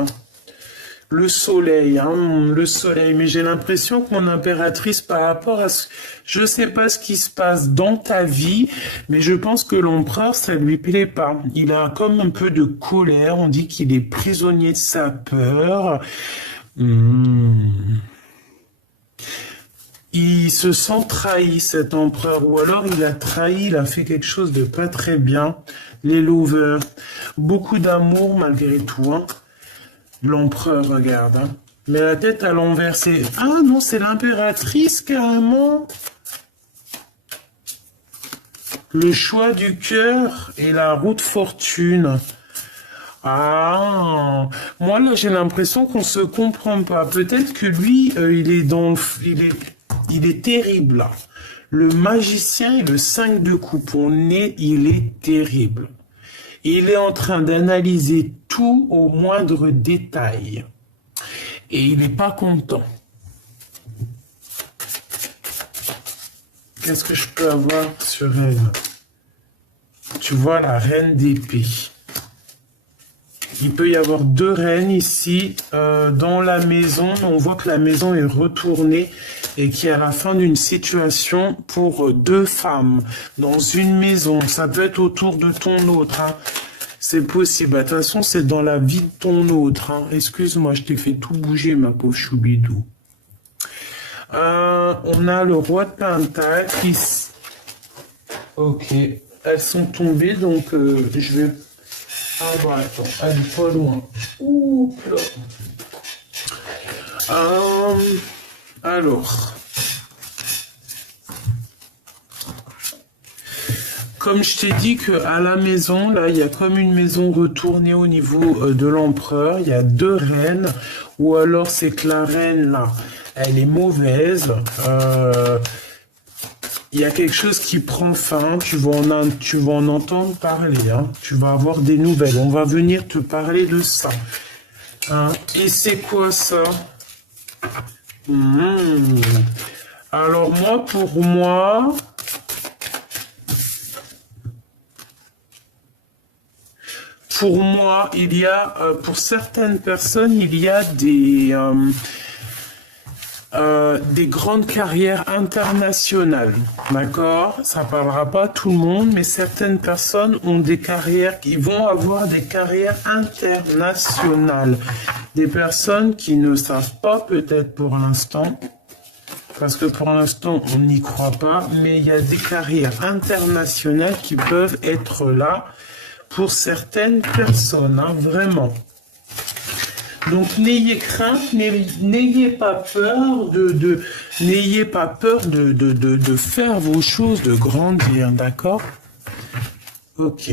Le soleil, hein, le soleil, mais j'ai l'impression que mon impératrice, par rapport à ce... Je sais pas ce qui se passe dans ta vie, mais je pense que l'empereur, ça lui plaît pas. Il a comme un peu de colère, on dit qu'il est prisonnier de sa peur. Il se sent trahi, cet empereur, ou alors il a trahi, il a fait quelque chose de pas très bien. Les lovers, beaucoup d'amour malgré tout, hein. L'empereur, regarde, hein. Mais la tête à l'envers, c'est... Ah non, c'est l'impératrice, carrément. Le choix du cœur et la roue de fortune. Ah, moi là, j'ai l'impression qu'on se comprend pas. Peut-être que lui, il est terrible, là. Le magicien et le 5 de coupe, il est terrible. Il est en train d'analyser tout au moindre détail. Et il n'est pas content. Qu'est-ce que je peux avoir sur elle? Tu vois la reine d'épée. Il peut y avoir deux reines ici dans la maison. On voit que la maison est retournée et qu'il y a la fin d'une situation pour deux femmes dans une maison. Ça peut être autour de ton autre, hein. C'est possible. De toute façon, c'est dans la vie de ton autre, hein. Excuse-moi, je t'ai fait tout bouger, ma pauvre choubidou. On a le roi de Pentacle qui... Ok, elles sont tombées, donc je vais... Ah bah attends, elle est pas loin. Ouh là. Alors, comme je t'ai dit qu'à la maison, là, il y a comme une maison retournée au niveau de l'empereur. Il y a deux reines, ou alors c'est que la reine, là, elle est mauvaise. Il y a quelque chose qui prend fin, tu vas en entendre parler, hein. Tu vas avoir des nouvelles, on va venir te parler de ça. Hein. Et c'est quoi ça? Alors moi, pour moi, il y a, pour certaines personnes, il y a des grandes carrières internationales, d'accord? Ça parlera pas à tout le monde, mais certaines personnes ont des carrières, qui vont avoir des carrières internationales. Des personnes qui ne savent pas peut-être pour l'instant, parce que pour l'instant on n'y croit pas, mais il y a des carrières internationales qui peuvent être là pour certaines personnes, hein, vraiment. Donc n'ayez crainte, n'ayez pas peur n'ayez pas peur de faire vos choses, de grandir, d'accord? Ok.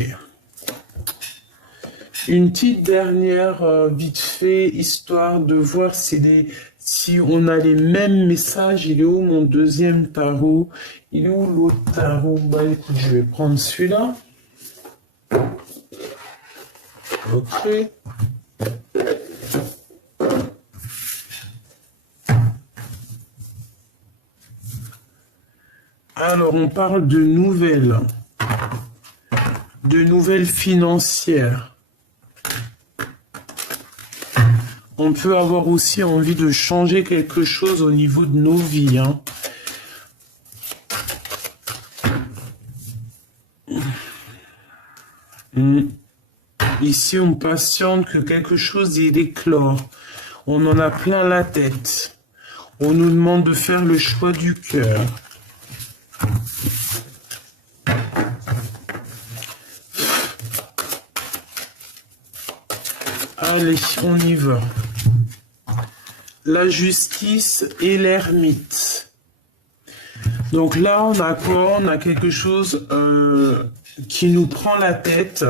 Une petite dernière vite fait, histoire de voir si on a les mêmes messages. Il est où mon deuxième tarot? Il est où l'autre tarot? Bah écoute, je vais prendre celui-là. Ok. Alors, on parle de nouvelles financières. On peut avoir aussi envie de changer quelque chose au niveau de nos vies, hein. Ici, on patiente que quelque chose y éclore. On en a plein la tête. On nous demande de faire le choix du cœur. Allez, on y va. la justice et l'ermite. Donc là, on a quoi? On a quelque chose qui nous prend la tête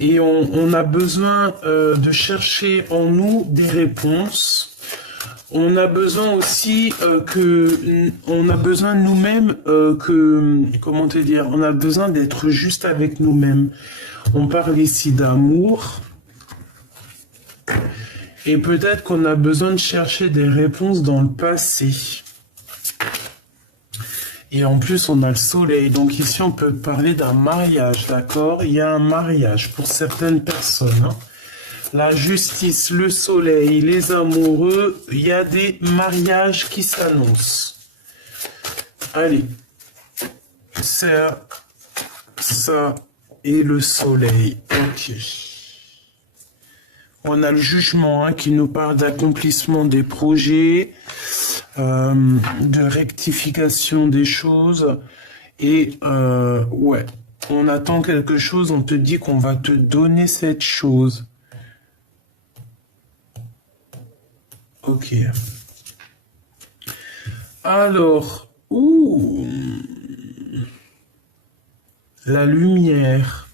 et on a besoin de chercher en nous des réponses. On a besoin aussi on a besoin nous-mêmes comment te dire, on a besoin d'être juste avec nous-mêmes. On parle ici d'amour. Et peut-être qu'on a besoin de chercher des réponses dans le passé. Et en plus, on a le soleil. Donc ici, on peut parler d'un mariage, d'accord? Il y a un mariage pour certaines personnes, hein. La justice, le soleil, les amoureux, il y a des mariages qui s'annoncent. Allez, ça et le soleil. Ok. On a le jugement, hein, qui nous parle d'accomplissement des projets, de rectification des choses. Et ouais, on attend quelque chose, on te dit qu'on va te donner cette chose. Ok. Alors, la lumière.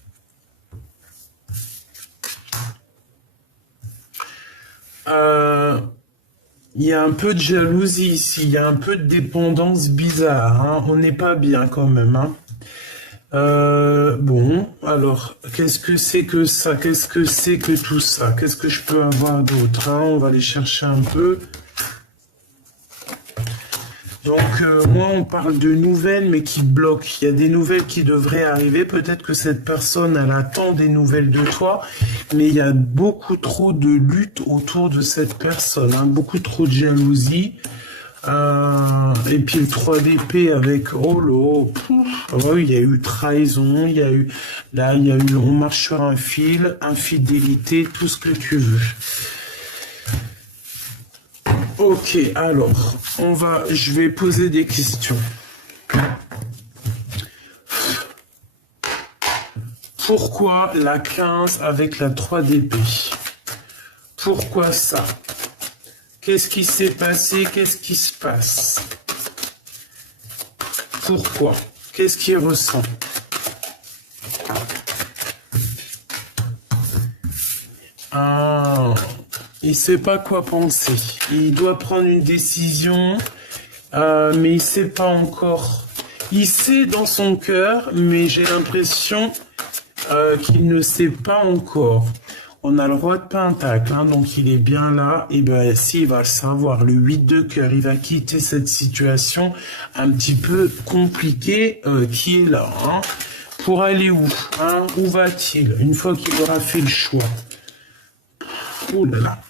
Il y a un peu de jalousie ici, il y a un peu de dépendance bizarre, hein. On n'est pas bien quand même, hein. Bon, alors, qu'est-ce que c'est que ça? Qu'est-ce que c'est que tout ça? Qu'est-ce que je peux avoir d'autre, hein? On va aller chercher un peu. Donc, moi, on parle de nouvelles, mais qui bloquent. Il y a des nouvelles qui devraient arriver. Peut-être que cette personne, elle attend des nouvelles de toi, mais il y a beaucoup trop de lutte autour de cette personne, hein. Beaucoup trop de jalousie. Et puis le 3 d'épée avec oui, il y a eu trahison, il y a eu on marche sur un fil, infidélité, tout ce que tu veux. Ok, alors je vais poser des questions. Pourquoi la 15 avec la 3 d'épée? Pourquoi ça? Qu'est-ce qui s'est passé? Qu'est-ce qui se passe? Pourquoi? Qu'est-ce qu'il ressent? Il sait pas quoi penser. Il doit prendre une décision, mais il sait pas encore. Il sait dans son cœur, mais j'ai l'impression qu'il ne sait pas encore. On a le roi de Pentacle, hein, donc il est bien là. Et bien, si, il va le savoir. Le 8 de cœur, il va quitter cette situation un petit peu compliquée qui est là. Hein. Pour aller où, hein? Où va-t-il une fois qu'il aura fait le choix? Oh là là.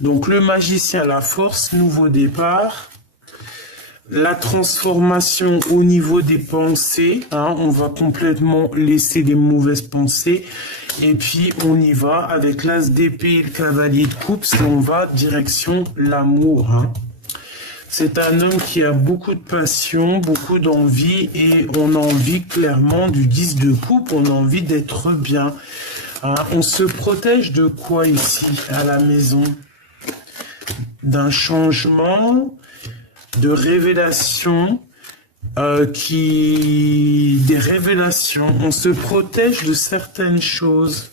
Donc, le magicien, la force, nouveau départ. La transformation au niveau des pensées, hein, on va complètement laisser les mauvaises pensées et puis on y va avec l'as d'épée et le cavalier de coupe, on va direction l'amour. Hein. C'est un homme qui a beaucoup de passion, beaucoup d'envie et on a envie clairement du 10 de coupe, on a envie d'être bien. Hein. On se protège de quoi ici à la maison? D'un changement, de révélations, des révélations. On se protège de certaines choses.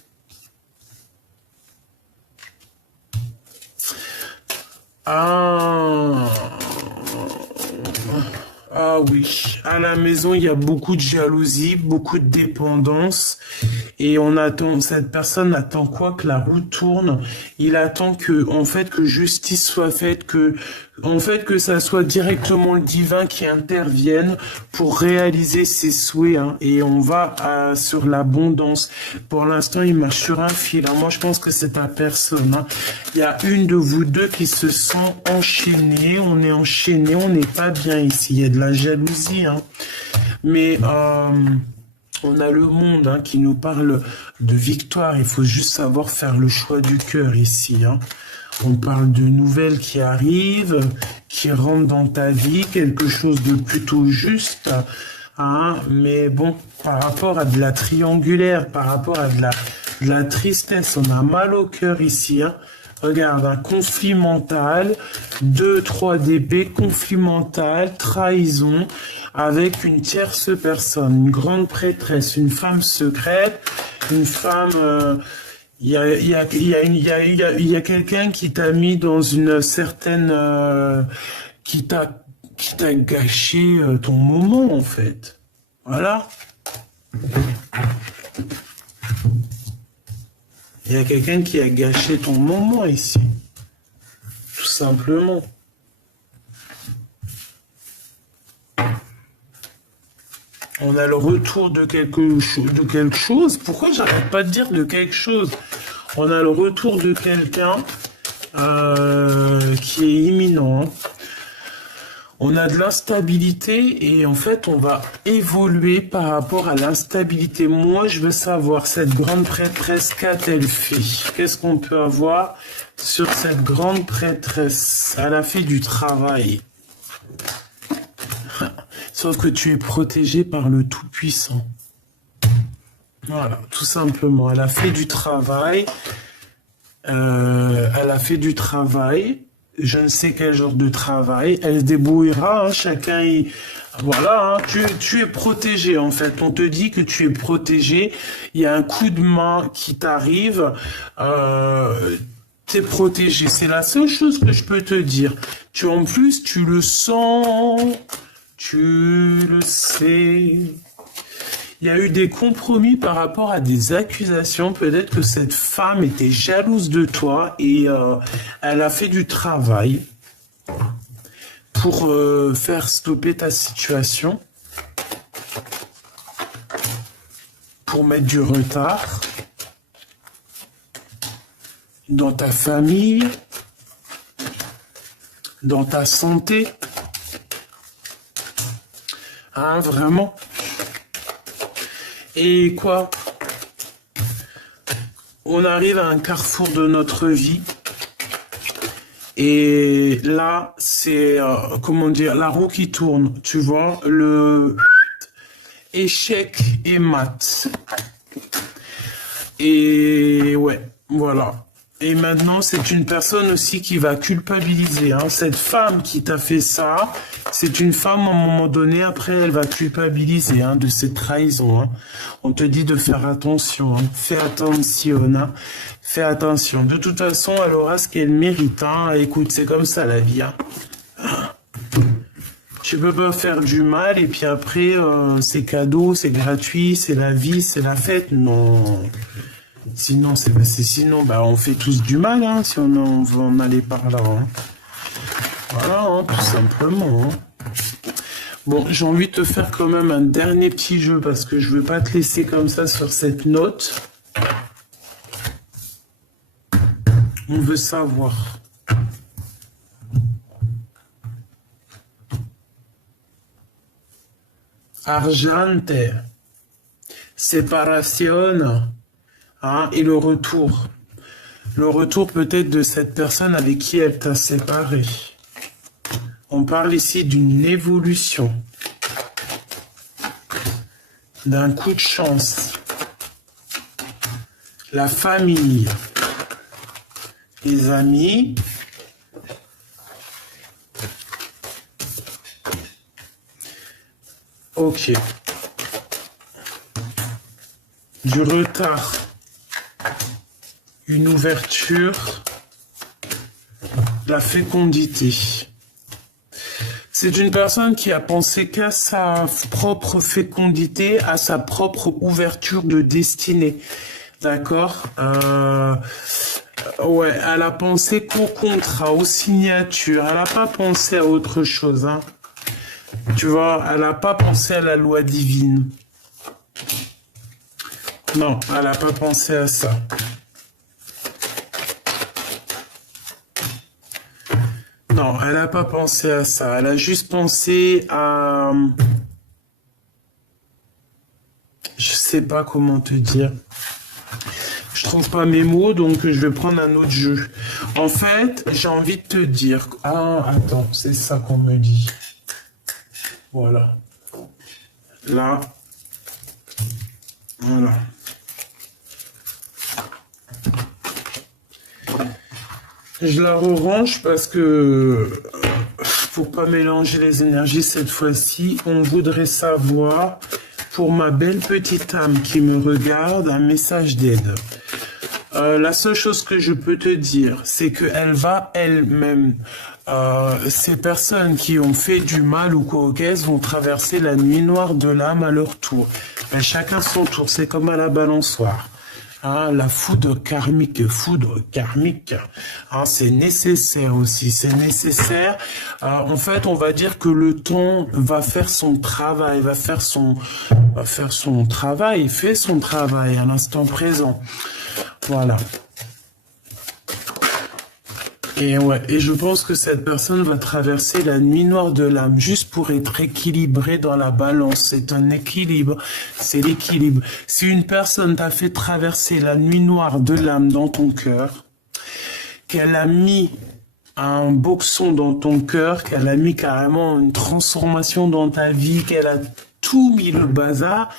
Ah oui, à la maison, il y a beaucoup de jalousie, beaucoup de dépendance. Et on attend, cette personne attend quoi? Que la roue tourne. Il attend que, en fait, que justice soit faite, que ça soit directement le divin qui intervienne pour réaliser ses souhaits. Hein. Et on va sur l'abondance. Pour l'instant, il marche sur un fil. Hein. Moi, je pense que c'est ta personne. Hein. Il y a une de vous deux qui se sent enchaînée. On est enchaîné, on n'est pas bien ici. Il y a de la jalousie. Hein. Mais on a le monde, hein, qui nous parle de victoire. Il faut juste savoir faire le choix du cœur ici. Hein. On parle de nouvelles qui arrivent, qui rentrent dans ta vie, quelque chose de plutôt juste. Hein, mais bon, par rapport à de la triangulaire, par rapport à de la tristesse, on a mal au cœur ici. Hein. Regarde, un conflit mental, 2, 3 d'épée, conflit mental, trahison, avec une tierce personne, une grande prêtresse, une femme secrète, une femme... Il y a quelqu'un qui t'a mis dans une certaine... qui t'a gâché ton moment, en fait. Voilà. Il y a quelqu'un qui a gâché ton moment ici. Tout simplement. On a le retour de quelque chose. Pourquoi j'arrête pas de dire de quelque chose? On a le retour de quelqu'un qui est imminent. On a de l'instabilité et en fait, on va évoluer par rapport à l'instabilité. Moi, je veux savoir, cette grande prêtresse, qu'a-t-elle fait? Qu'est-ce qu'on peut avoir sur cette grande prêtresse? Elle a fait du travail. Sauf que tu es protégé par le Tout-Puissant. Voilà, tout simplement. Elle a fait du travail. Elle a fait du travail. Je ne sais quel genre de travail. Elle se débrouillera. Hein, chacun, voilà. Hein, tu es protégé en fait. On te dit que tu es protégé. Il y a un coup de main qui t'arrive. Tu es protégé. C'est la seule chose que je peux te dire. En plus, tu le sens. Tu le sais. Il y a eu des compromis par rapport à des accusations. Peut-être que cette femme était jalouse de toi et elle a fait du travail pour faire stopper ta situation, pour mettre du retard dans ta famille, dans ta santé. Hein, vraiment. Et quoi? On arrive à un carrefour de notre vie. Et là, c'est, comment dire, la roue qui tourne. Tu vois, le échec et mat. Et ouais, voilà. Et maintenant, c'est une personne aussi qui va culpabiliser. Hein. Cette femme qui t'a fait ça, c'est une femme, à un moment donné, après, elle va culpabiliser de cette trahison. Hein. On te dit de faire attention. Hein. Fais attention. Hein. Fais attention. De toute façon, elle aura ce qu'elle mérite. Hein. Écoute, c'est comme ça, la vie. Hein. Tu peux pas faire du mal et puis après, c'est cadeau, c'est gratuit, c'est la vie, c'est la fête. Non. Sinon, on fait tous du mal, hein, si on veut en aller par là. Hein. Voilà, hein, tout simplement. Hein. Bon, j'ai envie de te faire quand même un dernier petit jeu parce que je veux pas te laisser comme ça sur cette note. On veut savoir. Argente, séparation. Hein, et le retour. Le retour peut-être de cette personne avec qui elle t'a séparé. On parle ici d'une évolution. D'un coup de chance. La famille. Les amis. Ok. Du retard. Une ouverture, la fécondité. C'est une personne qui a pensé qu'à sa propre fécondité, à sa propre ouverture de destinée. D'accord? Ouais, elle a pensé qu'au contrat, aux signatures. Elle n'a pas pensé à autre chose. Hein. Tu vois, elle n'a pas pensé à la loi divine. Non, elle n'a pas pensé à ça. Non, elle n'a pas pensé à ça. Elle a juste pensé à... Je sais pas comment te dire. Je trouve pas mes mots, donc je vais prendre un autre jeu. En fait, j'ai envie de te dire... Ah, attends, c'est ça qu'on me dit. Voilà. Là. Voilà. Je la re-range parce que, pour pas mélanger les énergies cette fois-ci, on voudrait savoir, pour ma belle petite âme qui me regarde, un message d'aide. La seule chose que je peux te dire, c'est qu'elle va elle-même, ces personnes qui ont fait du mal ou coquesses vont traverser la nuit noire de l'âme à leur tour. Mais chacun son tour, c'est comme à la balançoire. Hein, la foudre karmique, hein, c'est nécessaire aussi, c'est nécessaire. En fait, on va dire que le temps va faire son travail, il fait son travail à l'instant présent. Voilà. Et ouais, et je pense que cette personne va traverser la nuit noire de l'âme juste pour être équilibrée dans la balance. C'est un équilibre, c'est l'équilibre. Si une personne t'a fait traverser la nuit noire de l'âme dans ton cœur, qu'elle a mis un boxon dans ton cœur, qu'elle a mis carrément une transformation dans ta vie, qu'elle a tout mis le bazar,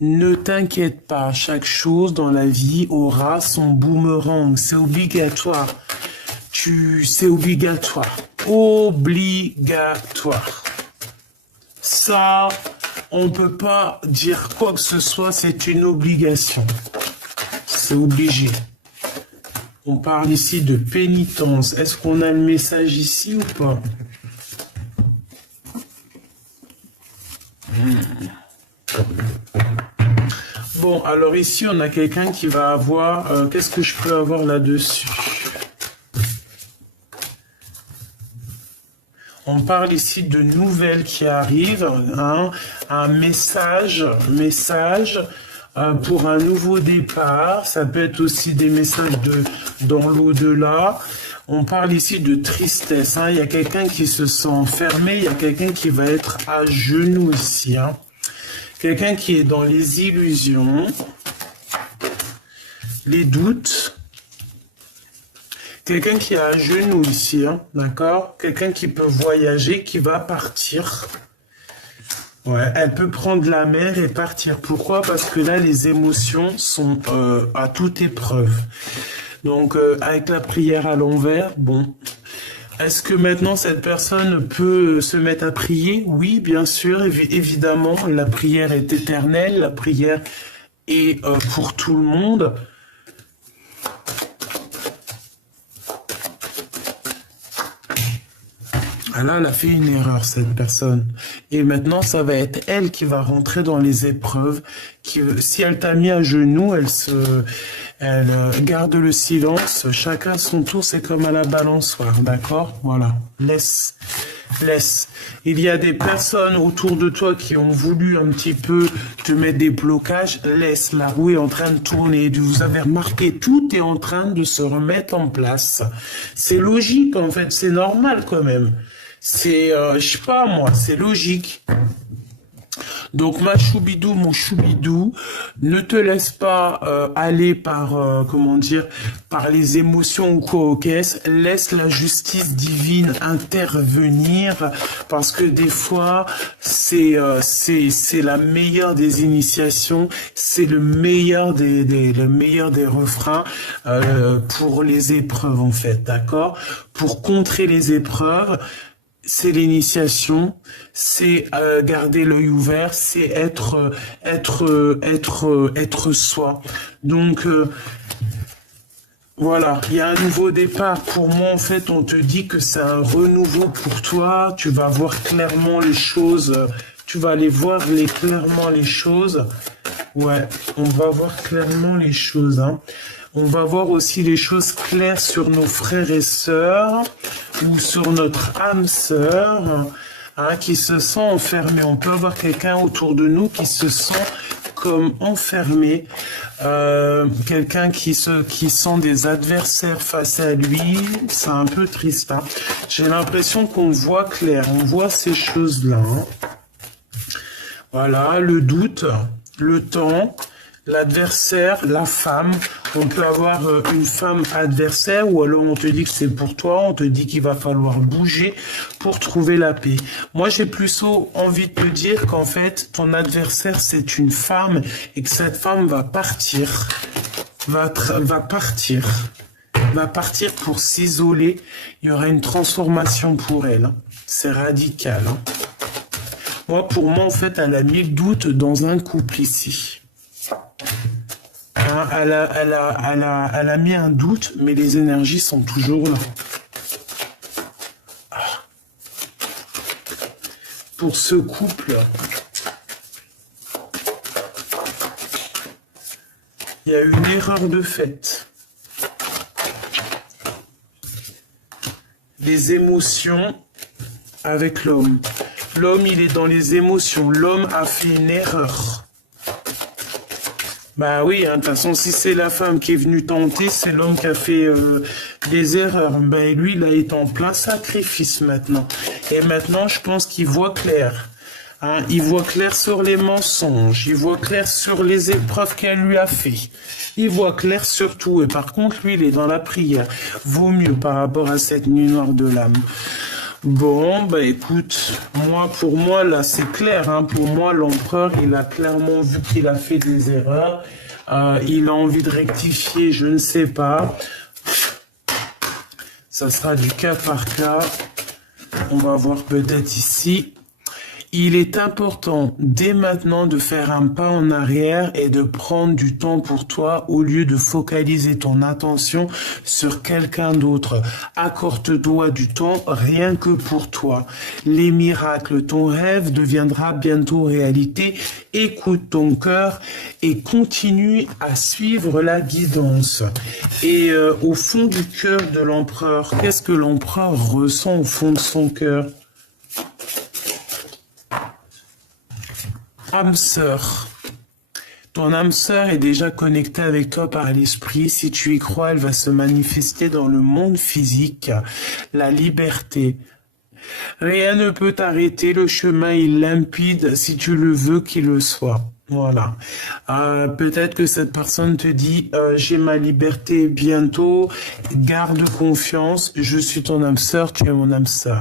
ne t'inquiète pas, chaque chose dans la vie aura son boomerang, c'est obligatoire. C'est obligatoire. Obligatoire. Ça, on peut pas dire quoi que ce soit, c'est une obligation. C'est obligé. On parle ici de pénitence. Est-ce qu'on a le message ici ou pas? Bon, alors ici, on a quelqu'un qui va avoir... qu'est-ce que je peux avoir là-dessus? On parle ici de nouvelles qui arrivent, hein, un message pour un nouveau départ. Ça peut être aussi des messages dans l'au-delà. On parle ici de tristesse. Hein. Il y a quelqu'un qui se sent enfermé, il y a quelqu'un qui va être à genoux ici. Hein. Quelqu'un qui est dans les illusions, les doutes. Quelqu'un qui est à genoux ici, hein, d'accord? Quelqu'un qui peut voyager, qui va partir. Ouais, elle peut prendre la mer et partir. Pourquoi? Parce que là, les émotions sont à toute épreuve. Donc, avec la prière à l'envers, bon. Est-ce que maintenant, cette personne peut se mettre à prier? Oui, bien sûr, évidemment. La prière est éternelle. La prière est pour tout le monde. Ah là, elle a fait une erreur, cette personne. Et maintenant, ça va être elle qui va rentrer dans les épreuves. Si elle t'a mis à genoux, elle garde le silence. Chacun son tour, c'est comme à la balançoire, d'accord? Voilà. Laisse. Il y a des personnes autour de toi qui ont voulu un petit peu te mettre des blocages. Laisse, la roue est en train de tourner. Vous avez remarqué, tout est en train de se remettre en place. C'est logique, en fait. C'est normal, quand même. C'est, je sais pas moi, c'est logique. Donc ma choubidou, mon choubidou, ne te laisse pas aller par, comment dire, par les émotions ou quoi, laisse la justice divine intervenir, parce que des fois, c'est la meilleure des initiations, c'est le meilleur des refrains pour les épreuves en fait, d'accord? Pour contrer les épreuves, c'est l'initiation, c'est garder l'œil ouvert, c'est être soi. Donc voilà, il y a un nouveau départ. Pour moi, en fait, on te dit que c'est un renouveau pour toi. Tu vas voir clairement les choses. Tu vas aller voir clairement les choses. Ouais, on va voir clairement les choses. Hein. On va voir aussi les choses claires sur nos frères et sœurs ou sur notre âme sœur hein, qui se sent enfermé. On peut avoir quelqu'un autour de nous qui se sent comme enfermé, quelqu'un qui sent des adversaires face à lui. C'est un peu triste. Hein. J'ai l'impression qu'on voit clair, on voit ces choses-là. Hein. Voilà, le doute, le temps, l'adversaire, la femme. On peut avoir une femme adversaire ou alors on te dit que c'est pour toi, on te dit qu'il va falloir bouger pour trouver la paix. Moi, j'ai plutôt envie de te dire qu'en fait, ton adversaire, c'est une femme et que cette femme va partir, va partir. va partir pour s'isoler. Il y aura une transformation pour elle. Hein. C'est radical. Hein. Moi, pour moi, en fait, elle a mis le doute dans un couple ici. Hein, elle a mis un doute, mais les énergies sont toujours là. Pour ce couple, il y a eu une erreur de fait. Les émotions avec l'homme. L'homme, il est dans les émotions. L'homme a fait une erreur. Bah oui, hein, de toute façon, si c'est la femme qui est venue tenter, c'est l'homme qui a fait des erreurs. Ben lui, il a été en plein sacrifice maintenant. Et maintenant, je pense qu'il voit clair. Hein, il voit clair sur les mensonges. Il voit clair sur les épreuves qu'elle lui a fait. Il voit clair sur tout. Et par contre, lui, il est dans la prière. Vaut mieux par rapport à cette nuit noire de l'âme. Bon, bah écoute, pour moi, là, c'est clair. Hein, pour moi, l'empereur, il a clairement vu qu'il a fait des erreurs. Il a envie de rectifier, je ne sais pas. Ça sera du cas par cas. On va voir peut-être ici. Il est important dès maintenant de faire un pas en arrière et de prendre du temps pour toi au lieu de focaliser ton attention sur quelqu'un d'autre. Accorde-toi du temps rien que pour toi. Les miracles, ton rêve deviendra bientôt réalité. Écoute ton cœur et continue à suivre la guidance. Et au fond du cœur de l'empereur, qu'est-ce que l'empereur ressent au fond de son cœur ? Âme sœur. Ton âme sœur est déjà connectée avec toi par l'esprit. Si tu y crois, elle va se manifester dans le monde physique. La liberté. Rien ne peut t'arrêter. Le chemin est limpide si tu le veux qu'il le soit. Voilà. Peut-être que cette personne te dit j'ai ma liberté bientôt. Garde confiance. Je suis ton âme sœur. Tu es mon âme sœur.